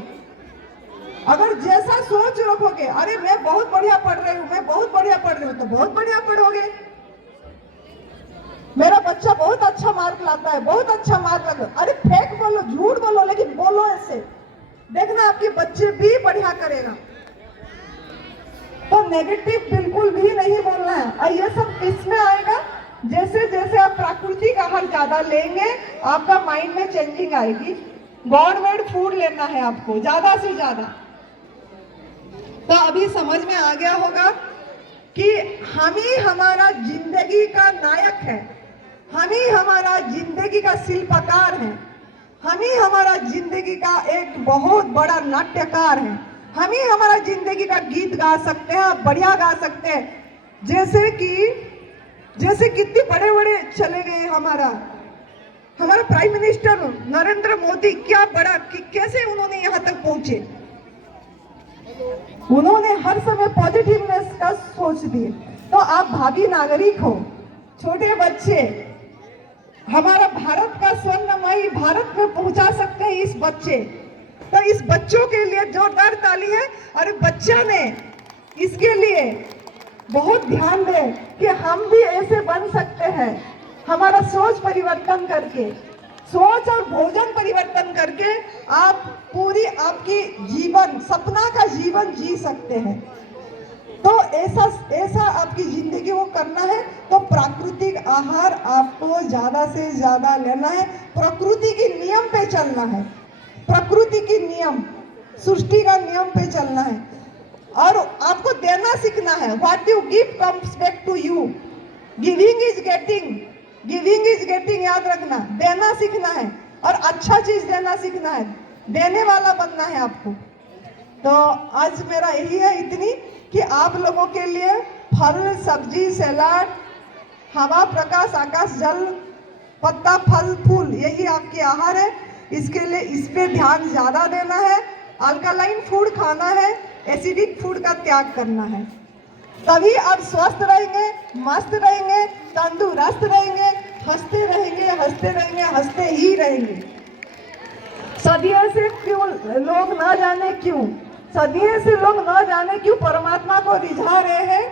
अगर जैसा सोच रखोगे, अरे मैं बहुत बढ़िया पढ़ रही हूँ, मैं बहुत बढ़िया पढ़ रही हूँ, तो बहुत बढ़िया पढ़ोगे। मेरा बच्चा बहुत अच्छा मार्क लाता है, बहुत अच्छा मार्क लाता है, अरे फेक बोलो, झूठ बोलो, लेकिन बोलो ऐसे, देखना आपके बच्चे भी बढ़िया करेगा। तो नेगेटिव बिल्कुल भी नहीं बोलना है। और ये सब किसमें आएगा? जैसे जैसे आप प्राकृतिक आहार ज्यादा लेंगे, आपका माइंड में चेंजिंग आएगी। गॉड मेड फूड लेना है आपको ज्यादा से ज्यादा। तो अभी समझ में आ गया होगा कि हम ही हमारा जिंदगी का नायक है, हम ही हमारा जिंदगी का शिल्पकार है, हम ही हमारा जिंदगी का एक बहुत बड़ा नाट्यकार है, हम ही हमारा जिंदगी का गीत गा सकते हैं, बढ़िया गा सकते हैं। जैसे कितने बड़े बड़े चले गए हमारा प्राइम मिनिस्टर नरेंद्र मोदी, क्या बड़ा कैसे उन्होंने यहाँ तक पहुंचे। उन्होंने हर समय पॉजिटिवनेस का सोच दिए। तो आप भावी नागरिक हो, छोटे बच्चे, हमारा भारत का स्वर्णमयी भारत में पहुंचा सकते हैं इस बच्चे। तो इस बच्चों के लिए जोरदार ताली है। और बच्चा ने इसके लिए बहुत ध्यान दें कि हम भी ऐसे बन सकते हैं, हमारा सोच परिवर्तन करके, सोच और भोजन परिवर्तन करके आप पूरी आपकी जीवन सपना का जीवन जी सकते हैं। तो ऐसा आपकी जिंदगी को करना है तो प्राकृतिक आहार आपको ज्यादा से ज्यादा लेना है, प्रकृति के नियम पे चलना है, प्रकृति की नियम, सृष्टि का नियम पे चलना है और आपको देना सीखना है। What you give comes back to you, giving is getting, giving is getting, याद रखना। देना सीखना है और अच्छा चीज देना सीखना है, देने वाला बनना है आपको। तो आज मेरा यही है इतनी कि आप लोगों के लिए फल, सब्जी, सलाद, हवा, प्रकाश, आकाश, जल, पत्ता, फल, फूल, यही आपके आहार है। इसके लिए इस पे ध्यान ज्यादा देना है। अल्कलाइन फूड खाना है, एसिडिक फूड का त्याग करना है, तभी आप स्वस्थ रहेंगे, मस्त रहेंगे, तंदुरुस्त रहेंगे, हंसते रहेंगे, हंसते रहेंगे, हंसते ही रहेंगे। सदियों से क्यों लोग ना जाने क्यों, सदियों से लोग न जाने क्यों परमात्मा को रिझा रहे हैं,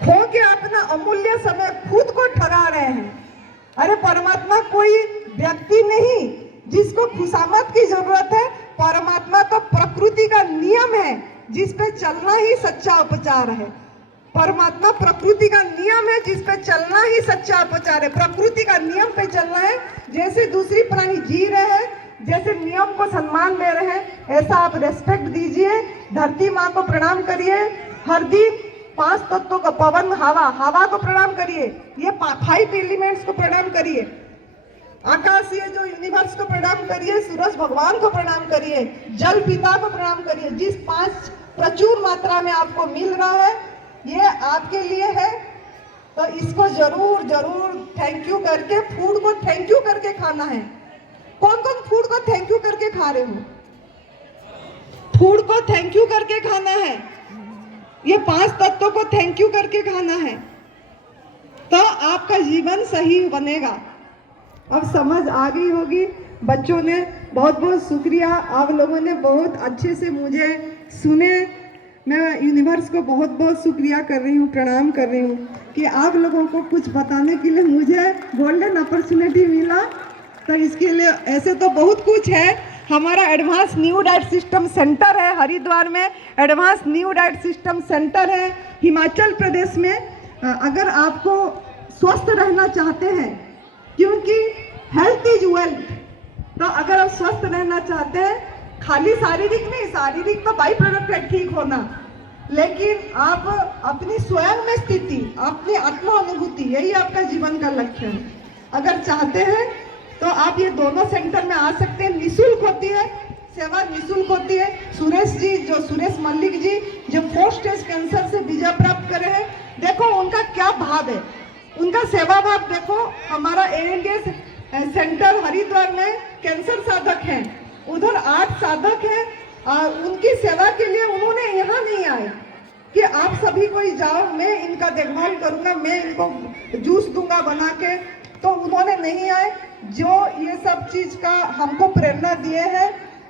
खो के अपना अमूल्य समय खुद को ठगा रहे हैं। अरे परमात्मा कोई व्यक्ति नहीं जिसको खुशामद की जरूरत है, परमात्मा तो प्रकृति का नियम है जिस पे चलना ही सच्चा उपचार है। परमात्मा प्रकृति का नियम है जिस पे चलना ही सच्चा उपचार है, प्रकृति का नियम पे चलना है। जैसे दूसरी प्राणी जी रहे हैं, जैसे नियम को सम्मान दे रहे हैं, ऐसा आप रेस्पेक्ट दीजिए। धरती माँ को प्रणाम करिए, हरदीप, 5 तत्वों को, पवन, हवा, हवा को प्रणाम करिए, ये 5 एलिमेंट्स को प्रणाम करिए, आकाश, ये जो यूनिवर्स को प्रणाम करिए, सूरज भगवान को प्रणाम करिए, जल पिता को प्रणाम करिए। जिस 5 प्रचुर मात्रा में आपको मिल रहा है ये आपके लिए है, तो इसको जरूर जरूर थैंक यू करके, फूड को थैंक यू करके खाना है। कौन कौन फूड को थैंक यू करके खा रहे हो? फूड को थैंक यू करके खाना है, ये 5 तत्वों को थैंक यू करके खाना है, तो आपका जीवन सही बनेगा। अब समझ आ गई होगी। बच्चों ने बहुत बहुत शुक्रिया, आप लोगों ने बहुत अच्छे से मुझे सुने। मैं यूनिवर्स को बहुत बहुत शुक्रिया कर रही हूँ, प्रणाम कर रही हूँ कि आप लोगों को कुछ बताने के लिए मुझे गोल्डन अपॉर्चुनिटी मिला। तो इसके लिए ऐसे तो बहुत कुछ है। हमारा advance new diet system centre है हरिद्वार में, advance new diet system centre है हिमाचल प्रदेश में। अगर आपको स्वस्थ रहना चाहते हैं, क्योंकि हेल्थ इज वेल्थ, तो अगर आप स्वस्थ रहना चाहते हैं, खाली शारीरिक नहीं, शारीरिक तो बाई प्रोडक्ट है ठीक होना, लेकिन आप अपनी स्वयं में स्थिति, अपनी आत्मा अनुभूति, यही आपका जीवन का लक्ष्य है। अगर चाहते हैं तो आप ये दोनों सेंटर में आ सकते हैं। निःशुल्क होती है सेवा, निःशुल्क होती है। सुरेश जी, जो सुरेश मल्लिक जी, जो 4 स्टेज कैंसर से विजय प्राप्त करे हैं, देखो उनका क्या भाव है, उनका सेवा भाव देखो। हमारा ANDS सेंटर हरिद्वार में कैंसर साधक हैं, उधर 8 साधक हैं, उनकी सेवा के लिए उन्होंने यहाँ नहीं आए कि आप सभी कोई जाओ, मैं इनका देखभाल करूंगा, मैं इनको जूस दूंगा बना के, तो उन्होंने नहीं आए। जो ये सब चीज का हमको प्रेरणा दिए हैं,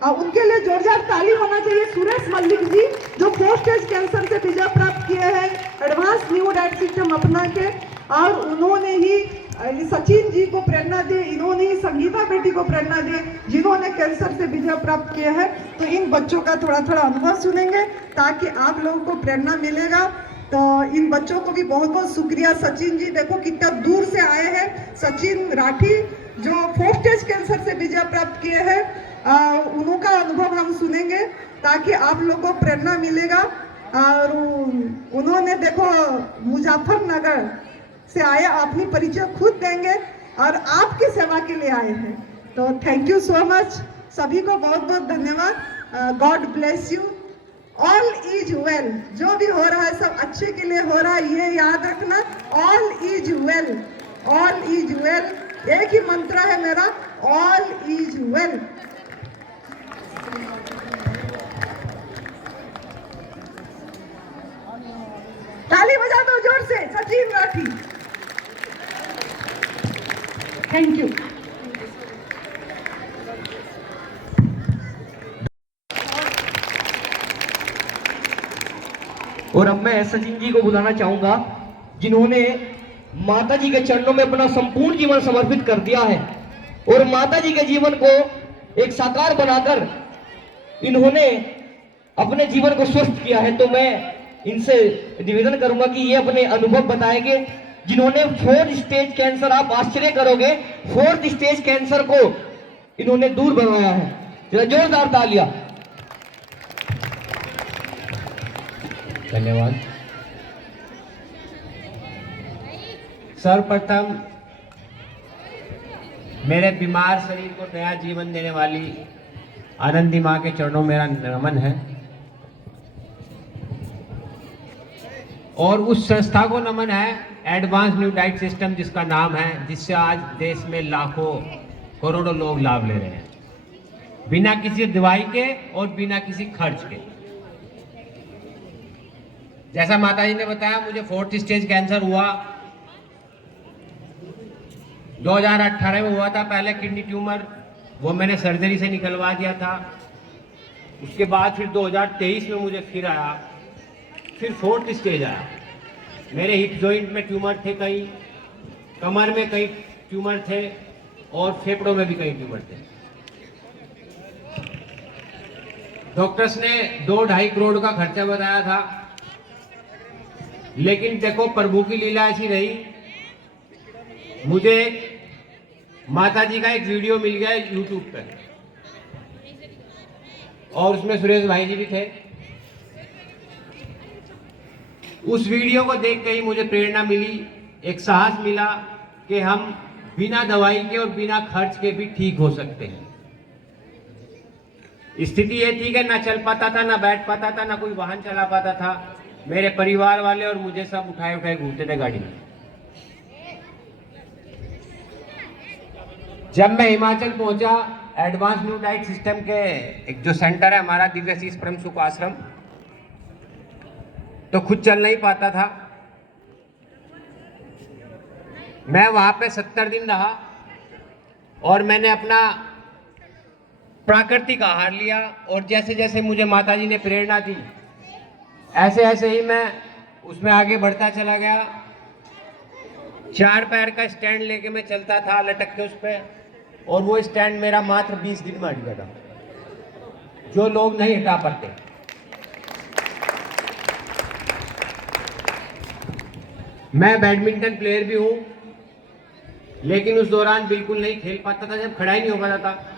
उनके लिए जोरदार ताली होना चाहिए। सुरेश मल्लिक जी जो 4 स्टेज कैंसर से विजय प्राप्त किए हैं एडवांस न्यू डाइट सिस्टम अपना के, और उन्होंने ही सचिन जी को प्रेरणा दी, इन्होंने ही संगीता बेटी को प्रेरणा दी, जिन्होंने कैंसर से विजय प्राप्त किया है। तो इन बच्चों का थोड़ा थोड़ा अनुभव सुनेंगे ताकि आप लोगों को प्रेरणा मिलेगा। तो इन बच्चों को भी बहुत बहुत शुक्रिया। सचिन जी देखो कितना दूर से आए हैं, सचिन राठी जो 4 स्टेज कैंसर से विजय प्राप्त किए हैं, उनका अनुभव हम सुनेंगे ताकि आप लोगों को प्रेरणा मिलेगा। और उन्होंने देखो मुजफ्फरनगर से आए, अपनी परिचय खुद देंगे और आपकी सेवा के लिए आए हैं। तो थैंक यू सो मच, सभी को बहुत बहुत धन्यवाद। God bless you. All is well, जो भी हो रहा है सब अच्छे के लिए हो रहा है, ये याद रखना। All is well, all is well, एक ही मंत्र है मेरा, ऑल इज वेल। ताली बजा दो जोर से सचिन राठी। Thank you. सचिन जी को बुलाना चाहूंगा, जिन्होंने माता जी के चरणों में अपना संपूर्ण जीवन समर्पित कर दिया है और माता जी के जीवन को एक साकार बनाकर इन्होंने अपने जीवन को स्वस्थ किया है। तो मैं इनसे निवेदन करूंगा कि ये अपने अनुभव बताएंगे, जिन्होंने 4th स्टेज कैंसर, आप आश्चर्य करोगे, 4th स्टेज कैंसर को इन्होंने दूर बनवाया है। जरा जोरदार तालियां। धन्यवाद। सर्वप्रथम मेरे बीमार शरीर को नया जीवन देने वाली आनंदी माँ के चरणों में मेरा नमन है और उस संस्था को नमन है, एडवांस न्यू डाइट सिस्टम जिसका नाम है, जिससे आज देश में लाखों करोड़ों लोग लाभ ले रहे हैं बिना किसी दवाई के और बिना किसी खर्च के। जैसा माता जी ने बताया, मुझे 4th स्टेज कैंसर हुआ 2018 में हुआ था। पहले किडनी ट्यूमर, वो मैंने सर्जरी से निकलवा दिया था। उसके बाद फिर 2023 में मुझे फिर आया, फिर 4th स्टेज आया। मेरे हिप जॉइंट में ट्यूमर थे, कई कमर में कई ट्यूमर थे और फेफड़ों में भी कई ट्यूमर थे। डॉक्टर्स ने 2-2.5 करोड़ का खर्चा बताया था, लेकिन देखो प्रभु की लीला ऐसी रही, मुझे माता जी का एक वीडियो मिल गया यूट्यूब पे और उसमें सुरेश भाई जी भी थे। उस वीडियो को देख के ही मुझे प्रेरणा मिली, एक साहस मिला कि हम बिना दवाई के और बिना खर्च के भी ठीक हो सकते हैं। स्थिति ये थी कि ना चल पाता था, ना बैठ पाता था, ना कोई वाहन चला पाता था। मेरे परिवार वाले और मुझे सब उठाए उठाए घूमते थे गाड़ी में। जब मैं हिमाचल पहुंचा, एडवांस न्यू डाइट सिस्टम के एक जो सेंटर है हमारा, दिव्याशीष परम सुख आश्रम, तो खुद चल नहीं पाता था। मैं वहां पे 70 दिन रहा और मैंने अपना प्राकृतिक आहार लिया और जैसे जैसे मुझे माताजी ने प्रेरणा दी, ऐसे ऐसे ही मैं उसमें आगे बढ़ता चला गया। 4 पैर का स्टैंड लेके मैं चलता था लटक के उस पर, और वो स्टैंड मेरा मात्र 20 दिन में हट गया था, जो लोग नहीं हटा पाते। मैं बैडमिंटन प्लेयर भी हूँ, लेकिन उस दौरान बिल्कुल नहीं खेल पाता था, जब खड़ा ही नहीं हो पाता था।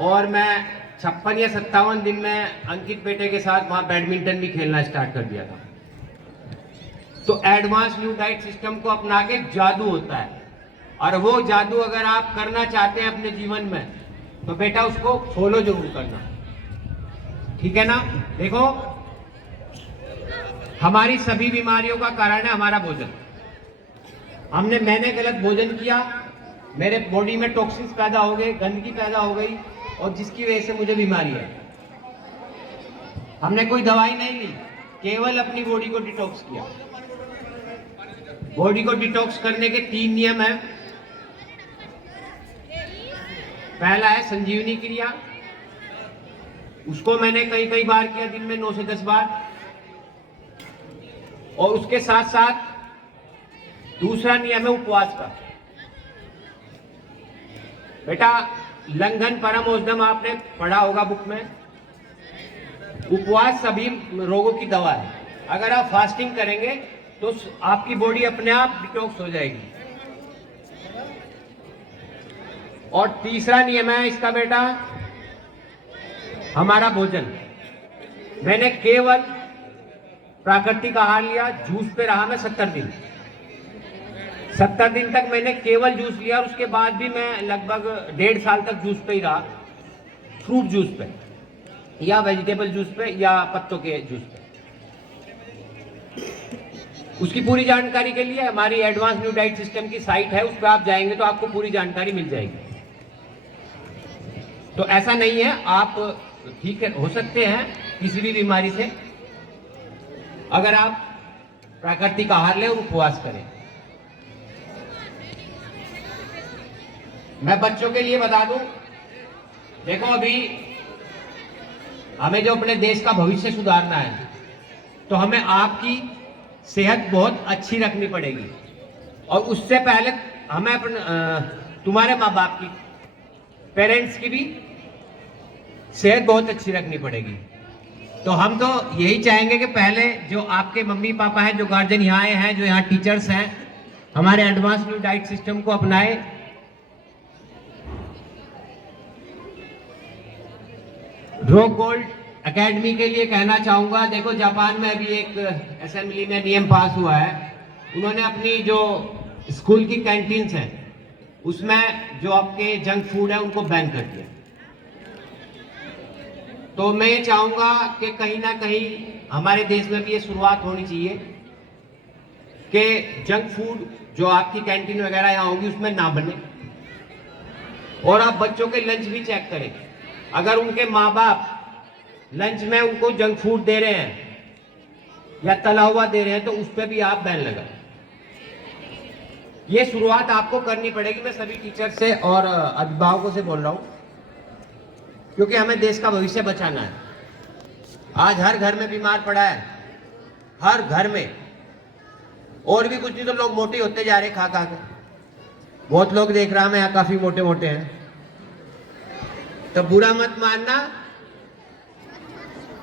और मैं 56 या 57 दिन में अंकित बेटे के साथ वहाँ बैडमिंटन भी खेलना स्टार्ट कर दिया था। तो एडवांस न्यू डाइट सिस्टम को अपना के जादू होता है, और वो जादू अगर आप करना चाहते हैं अपने जीवन में, तो बेटा उसको फॉलो जरूर करना, ठीक है ना। देखो, हमारी सभी बीमारियों का कारण है हमारा भोजन। मैंने गलत भोजन किया, मेरे बॉडी में टॉक्सिन्स पैदा हो गए, गंदगी पैदा हो गई, और जिसकी वजह से मुझे बीमारी है। हमने कोई दवाई नहीं ली, केवल अपनी बॉडी को डिटॉक्स किया। बॉडी को डिटॉक्स करने के 3 नियम हैं। पहला है संजीवनी क्रिया, उसको मैंने कई बार किया, दिन में 9 से 10 बार। और उसके साथ साथ दूसरा नियम है उपवास का। बेटा, लंघन परम औषधम आपने पढ़ा होगा बुक में। उपवास सभी रोगों की दवा है। अगर आप फास्टिंग करेंगे तो आपकी बॉडी अपने आप डिटॉक्स हो जाएगी। और तीसरा नियम है इसका बेटा, हमारा भोजन। मैंने केवल प्राकृतिक आहार लिया, जूस पे रहा मैं 70 दिन। 70 दिन तक मैंने केवल जूस लिया, और उसके बाद भी मैं लगभग 1.5 साल तक जूस पे ही रहा। फ्रूट जूस पे या वेजिटेबल जूस पे या पत्तों के जूस पे। उसकी पूरी जानकारी के लिए हमारी एडवांस न्यू डाइट सिस्टम की साइट है, उस पर आप जाएंगे तो आपको पूरी जानकारी मिल जाएगी। तो ऐसा नहीं है, आप ठीक हो सकते हैं किसी भी बीमारी से, अगर आप प्राकृतिक आहार लें और उपवास करें। मैं बच्चों के लिए बता दूं, देखो अभी हमें जो अपने देश का भविष्य सुधारना है, तो हमें आपकी सेहत बहुत अच्छी रखनी पड़ेगी। और उससे पहले हमें तुम्हारे माँ बाप की, पेरेंट्स की भी सेहत बहुत अच्छी रखनी पड़ेगी। तो हम तो यही चाहेंगे कि पहले जो आपके मम्मी पापा हैं, जो गार्जियन यहाँ आए हैं, जो यहाँ टीचर्स हैं, हमारे एडवांस न्यू डाइट सिस्टम को अपनाएं। रो गोल्ड एकेडमी के लिए कहना चाहूंगा, देखो जापान में अभी एक असेंबली में नियम पास हुआ है, उन्होंने अपनी जो स्कूल की कैंटीन्स हैं उसमें जो आपके जंक फूड है उनको बैन कर दिया। तो मैं ये चाहूंगा कि कहीं ना कहीं हमारे देश में भी ये शुरुआत होनी चाहिए कि जंक फूड जो आपकी कैंटीन वगैरह यहाँ होगी उसमें ना बने। और आप बच्चों के लंच भी चेक करें, अगर उनके माँ बाप लंच में उनको जंक फूड दे रहे हैं या तला हुआ दे रहे हैं तो उस पर भी आप बैन लगाएं। ये शुरुआत आपको करनी पड़ेगी। मैं सभी टीचर से और अभिभावकों से बोल रहा हूं, क्योंकि हमें देश का भविष्य बचाना है। आज हर घर में बीमार पड़ा है, हर घर में। और भी कुछ नहीं तो लोग मोटे होते जा रहे खा खा के। बहुत लोग देख रहा मैं यहाँ काफी मोटे मोटे हैं, तो बुरा मत मानना,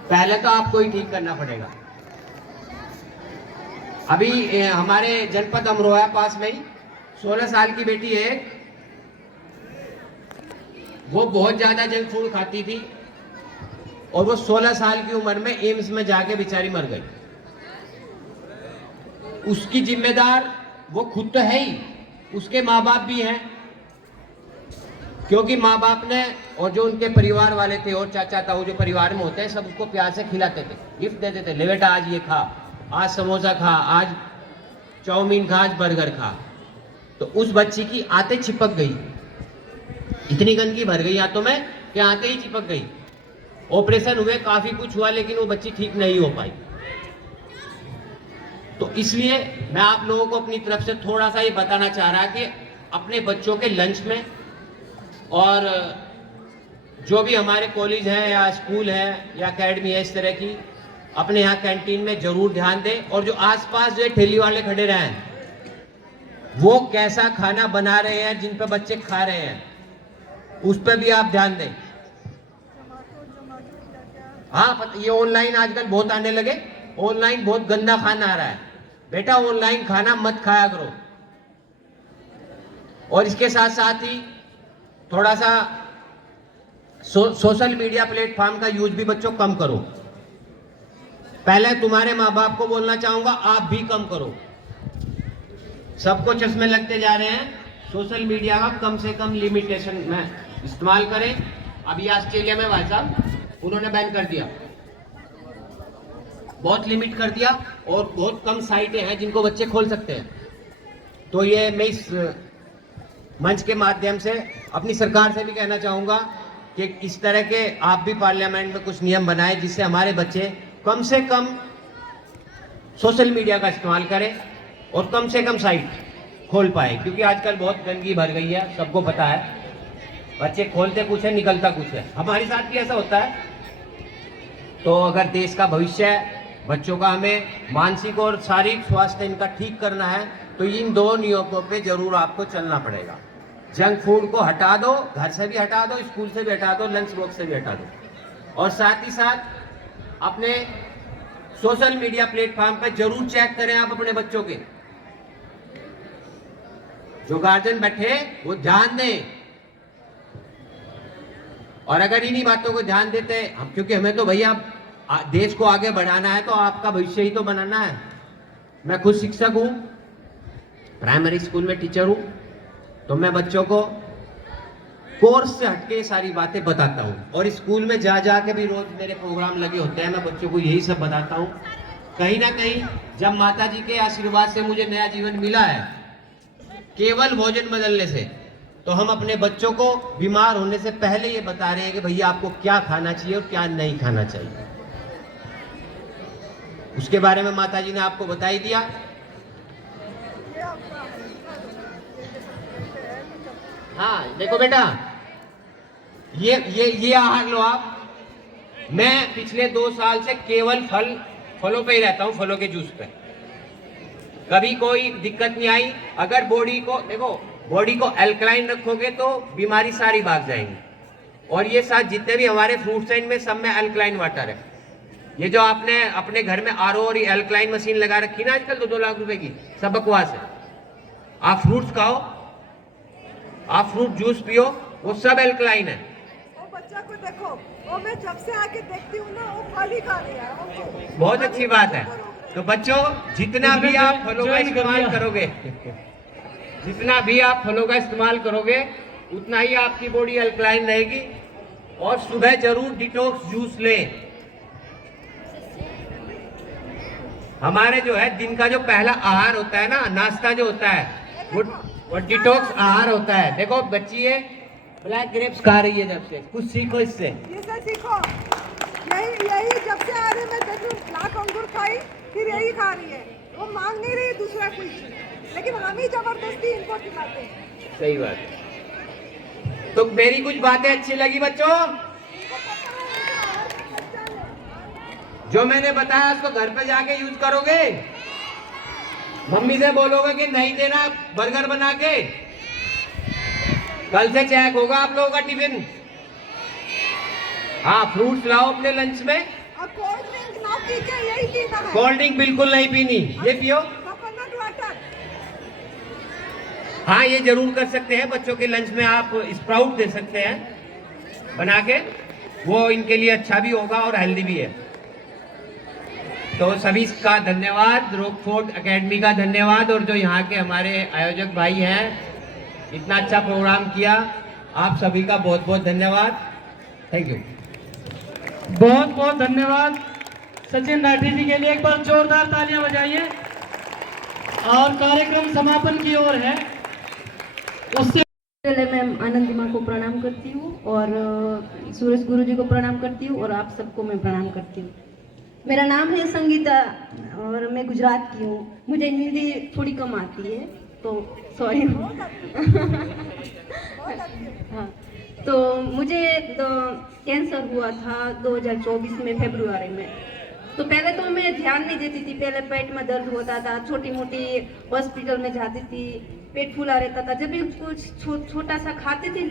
पहले तो आपको ही ठीक करना पड़ेगा। अभी हमारे जनपद अमरोहा पास में ही 16 साल की बेटी है, वो बहुत ज्यादा जंक फूड खाती थी और वो 16 साल की उम्र में एम्स में जाके बेचारी मर गई। उसकी जिम्मेदार वो खुद तो है ही, उसके माँ बाप भी हैं, क्योंकि माँ बाप ने और जो उनके परिवार वाले थे और चाचा ताऊ जो परिवार में होते हैं सब उसको प्यार से खिलाते थे, गिफ्ट देते थे, ले बेटा आज ये खा, आज समोसा खा, आज चाउमीन खा, आज बर्गर खा। तो उस बच्ची की आंतें चिपक गई, इतनी गंदगी भर गई आंतों में कि आंतें ही चिपक गई। ऑपरेशन हुए, काफी कुछ हुआ, लेकिन वो बच्ची ठीक नहीं हो पाई। तो इसलिए मैं आप लोगों को अपनी तरफ से थोड़ा सा ये बताना चाह रहा कि अपने बच्चों के लंच में, और जो भी हमारे कॉलेज हैं या स्कूल है या एकेडमी है इस तरह की, अपने यहाँ कैंटीन में जरूर ध्यान दें। और जो आसपास जो ठेली वाले खड़े रहे हैं वो कैसा खाना बना रहे हैं, जिन पे बच्चे खा रहे हैं, उस पर भी आप ध्यान दें। हाँ, ये ऑनलाइन आजकल बहुत आने लगे, ऑनलाइन बहुत गंदा खाना आ रहा है। बेटा ऑनलाइन खाना मत खाया करो। और इसके साथ साथ ही थोड़ा सा सोशल मीडिया प्लेटफॉर्म का यूज भी बच्चों कम करो। पहले तुम्हारे माँ बाप को बोलना चाहूंगा, आप भी कम करो। सबको चश्मे लगते जा रहे हैं, सोशल मीडिया का कम से कम लिमिटेशन में इस्तेमाल करें। अभी ऑस्ट्रेलिया में भाई साहब उन्होंने बैन कर दिया, बहुत लिमिट कर दिया, और बहुत कम साइटें हैं जिनको बच्चे खोल सकते हैं। तो ये मैं इस मंच के माध्यम से अपनी सरकार से भी कहना चाहूंगा कि इस तरह के आप भी पार्लियामेंट में कुछ नियम बनाएं जिससे हमारे बच्चे कम से कम सोशल मीडिया का इस्तेमाल करें और कम से कम साइट खोल पाए, क्योंकि आजकल बहुत गंदगी भर गई है, सबको पता है। बच्चे खोलते कुछ है, निकलता कुछ है। हमारे साथ भी ऐसा होता है। तो अगर देश का भविष्य है, बच्चों का हमें मानसिक और शारीरिक स्वास्थ्य इनका ठीक करना है, तो इन दो नियमों पे जरूर आपको चलना पड़ेगा। जंक फूड को हटा दो, घर से भी हटा दो, स्कूल से भी हटा दो, लंच बॉक्स से भी हटा दो, और साथ ही साथ अपने सोशल मीडिया प्लेटफॉर्म पे जरूर चेक करें आप अपने बच्चों के। जो गार्जियन बैठे वो ध्यान दें, और अगर इन्हीं बातों को ध्यान देते हम, क्योंकि हमें तो भैया देश को आगे बढ़ाना है, तो आपका भविष्य ही तो बनाना है। मैं खुद शिक्षक हूं, प्राइमरी स्कूल में टीचर हूं, तो मैं बच्चों को कोर्स से हटके सारी बातें बताता हूं, और स्कूल में जा जा के भी रोज मेरे प्रोग्राम लगे होते हैं, मैं बच्चों को यही सब बताता हूं। कहीं ना कहीं जब माता जी के आशीर्वाद से मुझे नया जीवन मिला है, केवल भोजन बदलने से, तो हम अपने बच्चों को बीमार होने से पहले ये बता रहे हैं कि भैया आपको क्या खाना चाहिए और क्या नहीं खाना चाहिए। उसके बारे में माता जी ने आपको बता ही दिया। हाँ देखो बेटा, ये आहार लो आप। मैं पिछले 2 साल से केवल फलों पे ही रहता हूँ, फलों के जूस पे। कभी कोई दिक्कत नहीं आई। अगर बॉडी को देखो, बॉडी को अल्कलाइन रखोगे तो बीमारी सारी भाग जाएंगी। और ये साथ जितने भी हमारे फ्रूट्स हैं इनमें सब में अल्कलाइन वाटर है। ये जो आपने अपने घर में आरओ और अल्कलाइन मशीन लगा रखी ना आजकल 2-2 लाख रुपए की, सब बकवास है। आप फ्रूट्स खाओ, आप फ्रूट जूस पियो, वो सब अल्कलाइन है। वो बच्चा को देखो, वो मैं जब से आके देखती हूँ ना, वो फल ही खा रहा है। वो बहुत अच्छी बात है। तो बच्चों, जितना भी आप फलों का इस्तेमाल करोगे, जितना भी आप फलों का इस्तेमाल करोगे उतना ही आपकी बॉडी अल्कलाइन रहेगी। और सुबह जरूर डिटॉक्स जूस लें। हमारे जो है दिन का जो पहला आहार होता है ना, नाश्ता जो होता है, वो डिटॉक्स आहार होता है। देखो बच्ची है ब्लैक ग्रेप्स खा रही है, जब से कुछ सीखो इससे। ये सीखो, यही जब से आ रही मैं देखूं, लाख अंगूर खाई, फिर यही खा रही है। वो मांग नहीं रही दूसरा कुछ, लेकिन हम ही जबरदस्ती इनको खिलाते हैं। सही बात है। तो मेरी कुछ बातें अच्छी लगी बच्चों? जो मैंने बताया उसको घर पे जाके यूज करोगे? मम्मी से बोलोगे कि नहीं देना बर्गर बना के? कल से चेक होगा आप लोगों का टिफिन। हाँ, फ्रूट्स लाओ अपने लंच में। और कोल्ड ड्रिंक ना पी के यही पीना है। कोल्ड ड्रिंक बिल्कुल नहीं पीनी, ये पियो। Coconut water. हाँ, ये जरूर कर सकते हैं। बच्चों के लंच में आप स्प्राउट दे सकते हैं बना के, वो इनके लिए अच्छा भी होगा और हेल्दी भी है। तो सभी का धन्यवाद, रॉकफोर्ट एकेडमी का धन्यवाद, और जो यहाँ के हमारे आयोजक भाई हैं, इतना अच्छा प्रोग्राम किया, आप सभी का बहुत बहुत धन्यवाद। Thank you. बहुत बहुत धन्यवाद सचिन राठी जी के लिए। एक बार जोरदार तालियां बजाइए। और कार्यक्रम समापन की ओर है, उससे पहले मैं आनंदी माँ को प्रणाम करती हूँ और सूरज गुरु जी को प्रणाम करती हूँ और आप सबको मैं प्रणाम करती हूँ। मेरा नाम है संगीता और मैं गुजरात की हूँ। मुझे हिंदी थोड़ी कम आती है तो सॉरी। हाँ, तो मुझे तो कैंसर हुआ था 2024 में फरवरी में। तो पहले तो मैं ध्यान नहीं देती थी, पहले पेट में दर्द होता था, छोटी मोटी हॉस्पिटल में जाती थी, पेट फूला रहता था। जब भी कुछ छोटा सा खाते थे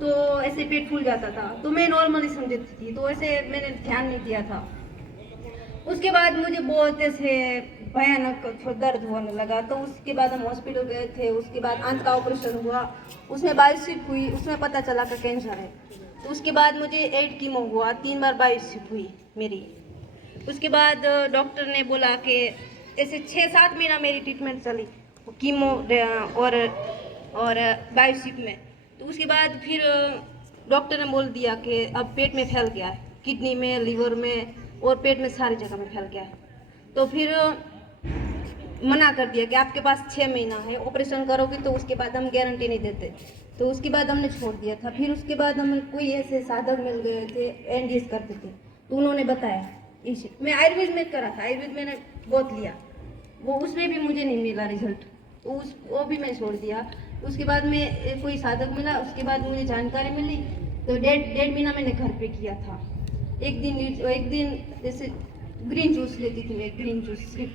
तो ऐसे पेट फूल जाता था, तो मैं नॉर्मली समझती थी, तो ऐसे मैंने ध्यान नहीं दिया था। उसके बाद मुझे बहुत ऐसे भयानक दर्द होने लगा, तो उसके बाद हम हॉस्पिटल गए थे। उसके बाद आंत का ऑपरेशन हुआ, उसमें बायोप्सी हुई, उसमें पता चला कि कैंसर है। तो उसके बाद मुझे 8 कीमो हुआ, 3 बार बायोप्सी हुई मेरी। उसके बाद डॉक्टर ने बोला कि ऐसे 6-7 महीना मेरी ट्रीटमेंट चली कीमो और बायोप्सी में। तो उसके बाद फिर डॉक्टर ने बोल दिया कि अब पेट में फैल गया है, किडनी में, लीवर में और पेट में सारी जगह में फैल गया है। तो फिर मना कर दिया कि आपके पास 6 महीना है, ऑपरेशन करोगे तो उसके बाद हम गारंटी नहीं देते। तो उसके बाद हमने छोड़ दिया था। फिर उसके बाद हमें कोई ऐसे साधक मिल गए थे, एनडीएस करते थे, तो उन्होंने बताया मैं आयुर्वेद में करा था, आयुर्वेद मैंने बहुत लिया, वो उसमें भी मुझे नहीं मिला रिजल्ट, तो वो भी मैं छोड़ दिया। उसके बाद में कोई साधक मिला, उसके बाद मुझे जानकारी मिली, तो डेढ़ महीना मैंने घर पे किया था। एक दिन जैसे ग्रीन जूस लेती थी मैं, ग्रीन जूस सिर्फ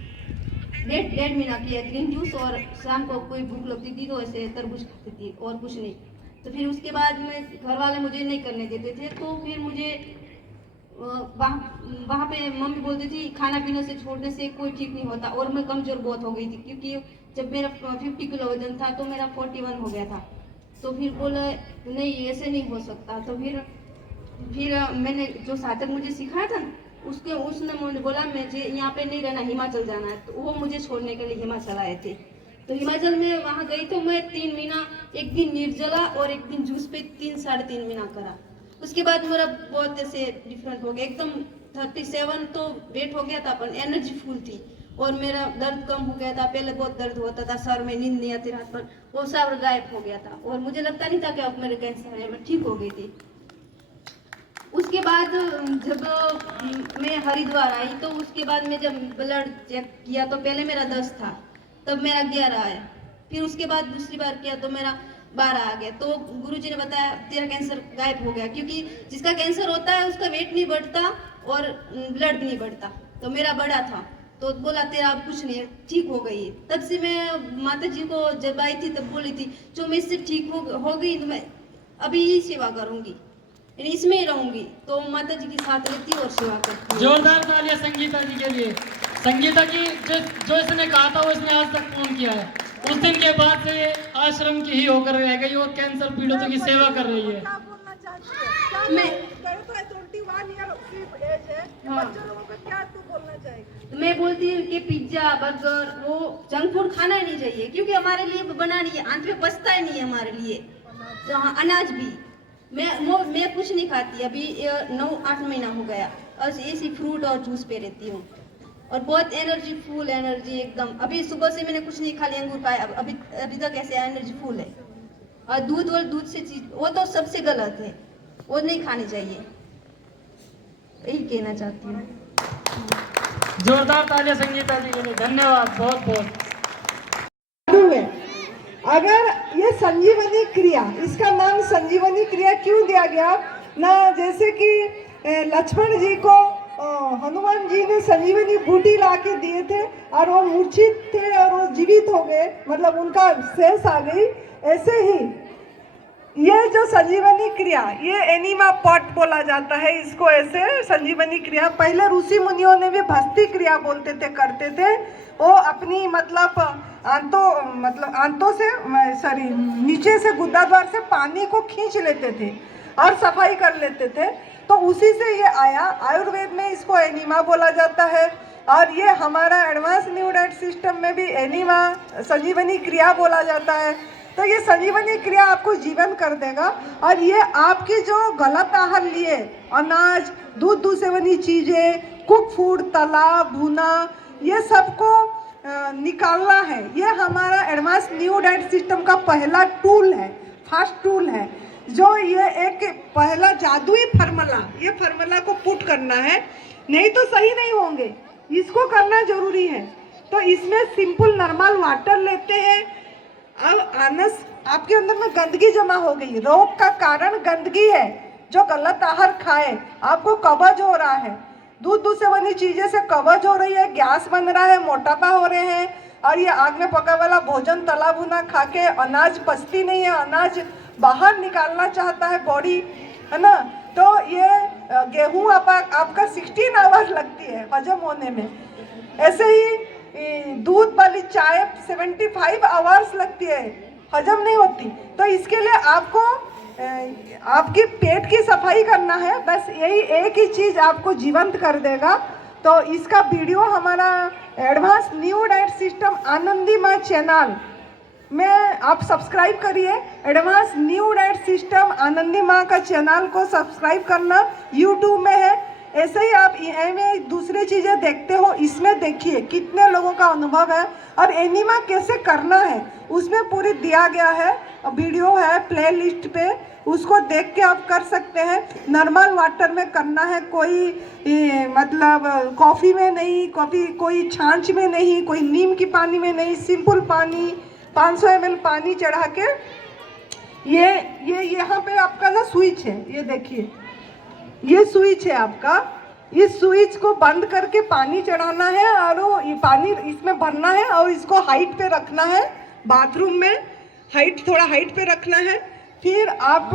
डेढ़ महीना किया ग्रीन जूस, और शाम को कोई भूख लगती थी तो ऐसे तरबूज खाती थी और कुछ नहीं। तो फिर उसके बाद में घर वाले मुझे नहीं करने देते थे, तो फिर मुझे वहाँ पे मम्मी बोलती थी खाना पीना से छोड़ने से कोई ठीक नहीं होता, और मैं कमज़ोर बहुत हो गई थी, क्योंकि जब मेरा 50 किलो वजन था तो मेरा 41 हो गया था। तो फिर बोला नहीं ऐसे नहीं हो सकता। तो फिर मैंने जो साधक मुझे सिखाया था उसने मुझे बोला मुझे यहाँ पे नहीं रहना, हिमाचल जाना है। तो वो मुझे छोड़ने के लिए हिमाचल आए थे। तो हिमाचल में वहाँ गई तो मैं 3 महीना, एक दिन निर्जला और एक दिन जूस पे 3-3.5 महीना करा। उसके बाद मेरा बहुत ऐसे डिफरेंट हो गया, एकदम 37 तो वेट हो गया था, पर एनर्जी फुल थी और मेरा दर्द कम हो गया था। पहले बहुत दर्द होता था, सर में नींद नहीं आती रात पर, वो सब गायब हो गया था और मुझे लगता नहीं था कि अब मेरे कैंसर है, मैं ठीक हो गई थी। उसके बाद जब मैं हरिद्वार आई तो उसके बाद मैं जब ब्लड चेक किया तो पहले मेरा 10 था, तब मेरा 11 आया। फिर उसके बाद दूसरी बार किया तो मेरा 12 आ गया। तो गुरुजी ने बताया तेरा कैंसर गायब हो गया, क्योंकि जिसका कैंसर होता है उसका वेट नहीं बढ़ता और ब्लड भी नहीं बढ़ता, तो मेरा बढ़ा था। तो बोला तेरा अब कुछ नहीं है, ठीक हो गई। तब से मैं माता जी को जब आई थी तब बोली थी जो मैं इससे ठीक हो गई तो मैं अभी ही सेवा करूंगी, यानी इसमें ही रहूंगी। तो माता जी के साथ रहती और सेवा करती हूँ। जोरदार तालियां संगीता जी के लिए। संगीता की जो इसने कहा था वो इसने आज तक पूर्ण किया है। उस दिन के बाद से ये आश्रम की ही होकर रह गई और कैंसर पीड़ितों की सेवा कर रही है। मैं बोलती हूँ कि पिज्जा बर्गर वो जंक फूड खाना ही नहीं चाहिए, क्योंकि हमारे लिए बना नहीं है, अंत में बचता ही नहीं है हमारे लिए। तो हाँ, अनाज भी मैं कुछ नहीं खाती, अभी 9-8 महीना हो गया और ऐसी फ्रूट और जूस पे रहती हूँ और बहुत एनर्जी फुल एनर्जी एकदम। अभी सुबह से मैंने कुछ नहीं खाली अंगूर खाया, अभी तक ऐसे एनर्जी फुल है। और दूध से चीज वो तो सबसे गलत है, वो नहीं खानी चाहिए, यही कहना चाहती हूँ। जोरदार तालियां संगीता जी के लिए। धन्यवाद बहुत बहुत। अगर ये संजीवनी क्रिया, इसका नाम संजीवनी क्रिया क्यों दिया गया ना, जैसे कि लक्ष्मण जी को हनुमान जी ने संजीवनी बूटी ला के दिए थे और वो मूर्छित थे और वो जीवित हो गए, मतलब उनका शेष आ गई। ऐसे ही ये जो संजीवनी क्रिया, ये एनिमा पॉट बोला जाता है इसको। ऐसे संजीवनी क्रिया पहले ऋषि मुनियों ने भी भस्ती क्रिया बोलते थे, करते थे। वो अपनी मतलब आंतों से सॉरी नीचे से गुदा द्वार से पानी को खींच लेते थे और सफाई कर लेते थे। तो उसी से ये आया। आयुर्वेद में इसको एनिमा बोला जाता है और ये हमारा एडवांस न्यू डाइट सिस्टम में भी एनिमा संजीवनी क्रिया बोला जाता है। तो ये संजीवनी क्रिया आपको जीवन कर देगा और ये आपकी जो गलत आहार लिए, अनाज, दूध से बनी चीज़ें, कुक फूड, तला भुना, ये सबको निकालना है। ये हमारा एडवांस न्यू डाइट सिस्टम का पहला टूल है, फर्स्ट टूल है, जो ये एक पहला जादुई फार्मूला, ये फार्मूला को पुट करना है, नहीं तो सही नहीं होंगे, इसको करना जरूरी है। तो इसमें सिंपल नॉर्मल वाटर लेते हैं। अब आनस आपके अंदर में गंदगी जमा हो गई, रोग का कारण गंदगी है, जो गलत आहार खाए आपको कब्ज हो रहा है, दूध से बनी चीजें से कब्ज हो रही है, गैस बन रहा है, मोटापा हो रहे हैं और ये आग में पका वाला भोजन तला भुना खा के अनाज पचती नहीं है, अनाज बाहर निकालना चाहता है बॉडी, है ना। तो ये गेहूँ आपका 16 आवर्स लगती है हजम होने में। ऐसे ही दूध वाली चाय 75 आवर्स लगती है, हजम नहीं होती। तो इसके लिए आपको आपकी पेट की सफाई करना है, बस यही एक ही चीज़ आपको जीवंत कर देगा। तो इसका वीडियो हमारा advance new diet system Anandi माँ चैनल में आप सब्सक्राइब करिए। Advance new diet system Anandi माँ का चैनल को सब्सक्राइब करना, यूट्यूब में है। ऐसे ही आप में दूसरी चीज़ें देखते हो, इसमें देखिए कितने लोगों का अनुभव है और एनिमा कैसे करना है उसमें पूरी दिया गया है, वीडियो है प्ले लिस्ट पे, उसको देख के आप कर सकते हैं। नॉर्मल वाटर में करना है, कोई मतलब कॉफ़ी में नहीं, कोई छाछ में नहीं, कोई नीम की पानी में नहीं, सिंपल पानी 500 ml पानी चढ़ा के ये यहाँ पे आपका ना स्विच है, ये देखिए ये स्विच है आपका, इस स्विच को बंद करके पानी चढ़ाना है और ये पानी इसमें भरना है और इसको हाइट पे रखना है, बाथरूम में थोड़ा हाइट पे रखना है। फिर आप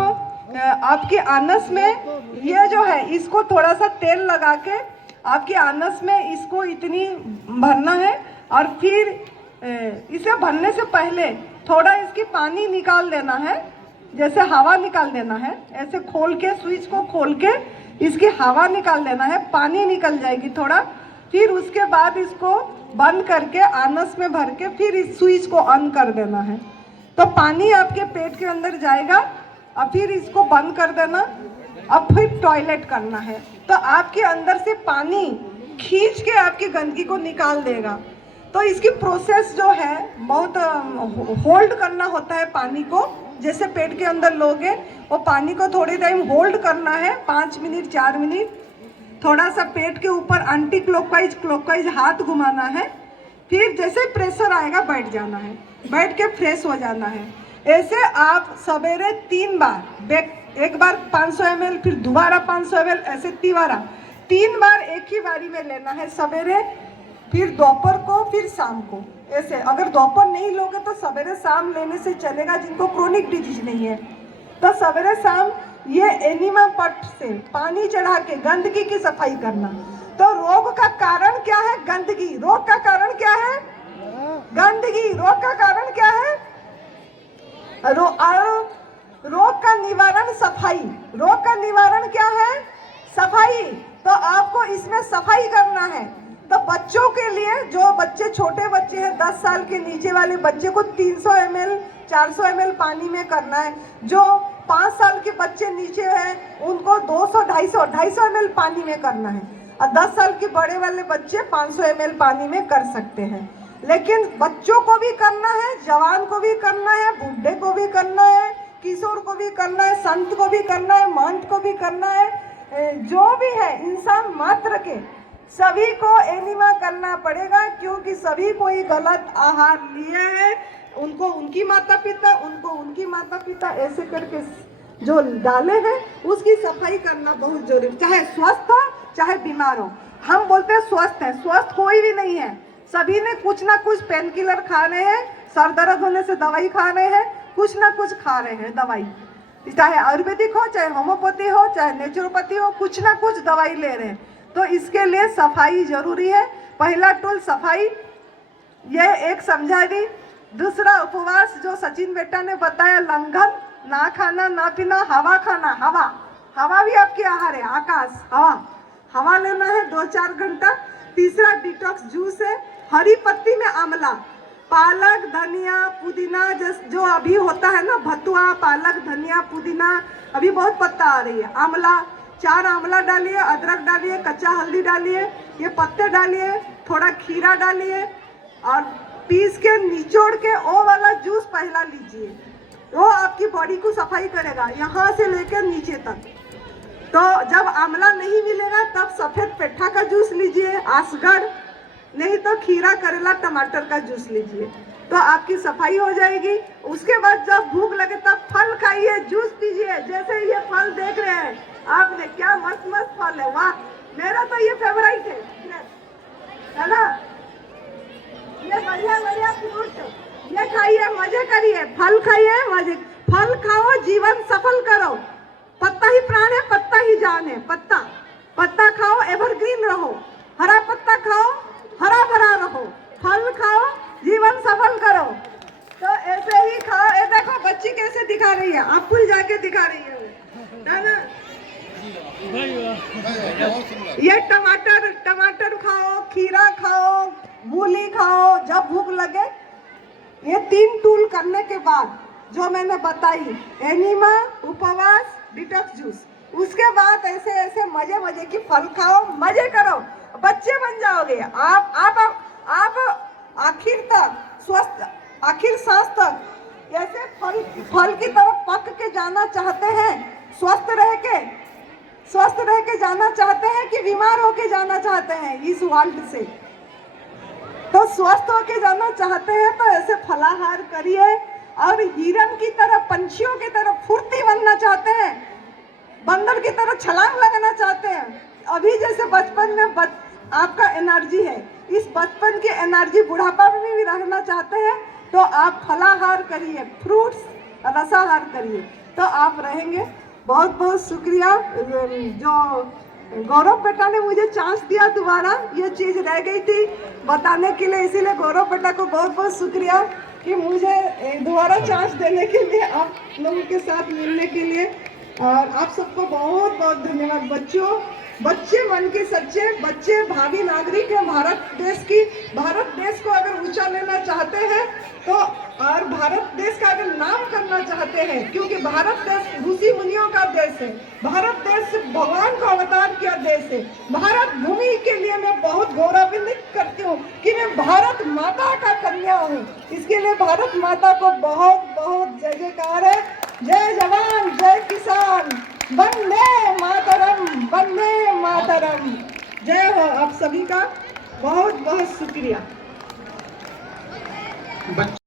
आपके आनस में ये जो है इसको थोड़ा सा तेल लगा के आपके आनस में इसको इतनी भरना है और फिर इसे भरने से पहले थोड़ा इसकी पानी निकाल देना है, जैसे हवा निकाल देना है, ऐसे खोल के स्विच को खोल के इसकी हवा निकाल देना है, पानी निकल जाएगी थोड़ा। फिर उसके बाद इसको बंद करके आनस में भर के फिर इस स्विच को ऑन कर देना है, तो पानी आपके पेट के अंदर जाएगा और फिर इसको बंद कर देना। अब फिर टॉयलेट करना है, तो आपके अंदर से पानी खींच के आपकी गंदगी को निकाल देगा। तो इसकी प्रोसेस जो है बहुत होल्ड करना होता है पानी को, जैसे पेट के अंदर लोगे वो पानी को थोड़ी टाइम होल्ड करना है, 5 मिनट 4 मिनट, थोड़ा सा पेट के ऊपर एंटी क्लॉकवाइज हाथ घुमाना है। फिर जैसे प्रेशर आएगा बैठ जाना है, बैठ के फ्रेश हो जाना है। ऐसे आप सवेरे 3 बार, एक बार 500 ml, फिर दोबारा 500 ml, ऐसे 3 बार एक ही बारी में लेना है। सवेरे फिर दोपहर को, फिर शाम को। ऐसे अगर दोपहर नहीं लोगे तो सवेरे शाम लेने से चलेगा, जिनको क्रोनिक डिजीज नहीं है। तो सवेरे शाम ये एनिमा पट से पानी चढ़ा के गंदगी की सफाई करना। तो रोग का कारण क्या है? गंदगी। रोग का कारण क्या है? गंदगी। रोग का कारण क्या है? रोग का निवारण सफाई। रोग का निवारण क्या है? सफाई। तो आपको इसमें सफाई करना है। तो बच्चों के लिए, जो बच्चे छोटे बच्चे हैं 10 साल के नीचे वाले बच्चे को 300 ml 400 ml पानी में करना है। जो 5 साल के बच्चे नीचे हैं उनको 200-250 ml पानी में करना है। और 10 साल के बड़े वाले बच्चे 500 ml पानी में कर सकते हैं। लेकिन बच्चों को भी करना है, जवान को भी करना है, बूढ़े को भी करना है, किशोर को भी करना है, संत को भी करना है, महंत को भी करना है। जो भी है इंसान मात्र के सभी को एनिमा करना पड़ेगा, क्योंकि सभी को ही गलत आहार लिए हैं। उनको उनकी माता पिता, उनको उनकी माता पिता ऐसे करके जो डाले हैं उसकी सफाई करना बहुत जरूरी, चाहे स्वस्थ हो चाहे बीमार हो। हम बोलते हैं स्वस्थ है, स्वस्थ कोई भी नहीं है। सभी ने कुछ ना कुछ पेन किलर खा रहे हैं, सर दर्द होने से दवाई खा रहे हैं, कुछ ना कुछ खा रहे हैं दवाई, चाहे आयुर्वेदिक हो, चाहे होम्योपैथी हो, चाहे नेचुरोपैथी हो, कुछ ना कुछ दवाई ले रहे हैं। तो इसके लिए सफाई जरूरी है। पहला टूल सफाई, ये एक समझा दी। दूसरा उपवास, जो सचिन बेटा ने बताया, लंघन, ना खाना ना पीना, हवा खाना। हवा भी आपकी आहार है, आकाश, हवा लेना है 2-4 घंटा। तीसरा डिटॉक्स जूस है, हरी पत्ती में आंवला, पालक, धनिया, पुदीना, जो अभी होता है ना भतुआ, पालक, धनिया, पुदीना, अभी बहुत पत्ता आ रही है। आंवला, 4 आंवला डालिए, अदरक डालिए, कच्चा हल्दी डालिए, ये पत्ते डालिए, थोड़ा खीरा डालिए और पीस के निचोड़ के वो वाला जूस पहला लीजिए। वो आपकी बॉडी को सफाई करेगा यहाँ से लेकर नीचे तक। तो जब आंवला नहीं मिलेगा तब सफेद पेठा का जूस लीजिए, आसगढ़, नहीं तो खीरा, करेला, टमाटर का जूस लीजिए, तो आपकी सफाई हो जाएगी। उसके बाद जब भूख लगे तब फल खाइए, जूस पीजिए। जैसे ये फल देख रहे हैं आपने, क्या मस्त मस्त फल है, वाह, मेरा तो ये फेवरेट है ना। ये बढ़िया बढ़िया फ्रूट, ये खाइए, मजे करिए, फल खाइए, मजे। फल खाओ, जीवन सफल करो। पत्ता ही प्राण है, पत्ता ही जान है। पत्ता खाओ, एवरग्रीन रहो। हरा पत्ता खाओ, हरा भरा रहो। फल खाओ, जीवन सफल करो। तो ऐसे ही खाओ। ये देखो बच्ची कैसे दिखा रही है, आपको ही जाके दिखा रही है ना। ये टमाटर खाओ, खीरा खाओ, मूली खाओ जब भूख लगे। ये 3 टूल करने के बाद जो मैंने बताई, एनिमा, उपवास, डिटॉक्स जूस, उसके बाद ऐसे ऐसे मजे की फल खाओ, मजे करो, बच्चे बन जाओगे आप आखिर तक स्वस्थ, आखिर सांस तक ऐसे फल की तरफ पक के जाना चाहते हैं, स्वस्थ रह के जाना चाहते हैं कि बीमार होके जाना चाहते हैं इस वर्ल्ड से। तो स्वस्थ होके जाना चाहते हैं तो ऐसे फलाहार करिए। और हिरन की तरह, पंछियों की तरह फुर्ती बनना चाहते हैं, बंदर की तरह छलांग लगाना चाहते हैं, अभी जैसे बचपन में आपका एनर्जी है, इस बचपन की एनर्जी बुढ़ापा में भी रहना चाहते हैं, तो आप फलाहार करिए, फ्रूट्स, रसाहार करिए, तो आप रहेंगे। बहुत बहुत शुक्रिया। जो गौरव बेटा ने मुझे चांस दिया, दोबारा ये चीज़ रह गई थी बताने के लिए, इसीलिए गौरव बेटा को बहुत बहुत शुक्रिया कि मुझे दोबारा चांस देने के लिए, आप लोगों के साथ मिलने के लिए। और आप सबको बहुत बहुत धन्यवाद। बच्चे मन के सच्चे, बच्चे भावी नागरिक हैं भारत देश की। भारत देश को अगर ऊंचा लेना चाहते हैं तो, और भारत देश का अगर नाम करना चाहते हैं, क्योंकि भारत देश ऋषि मुनियों का देश है, भारत देश भगवान का अवतार किया देश है। भारत भूमि के लिए मैं बहुत गौरवान्वित करती हूँ कि मैं भारत माता का कन्या हूँ। इसके लिए भारत माता को बहुत बहुत जय जयकार है। जय जवान, जय किसान, वंदे मातरम, वंदे मातरम। जय हो आप सभी का, बहुत बहुत शुक्रिया।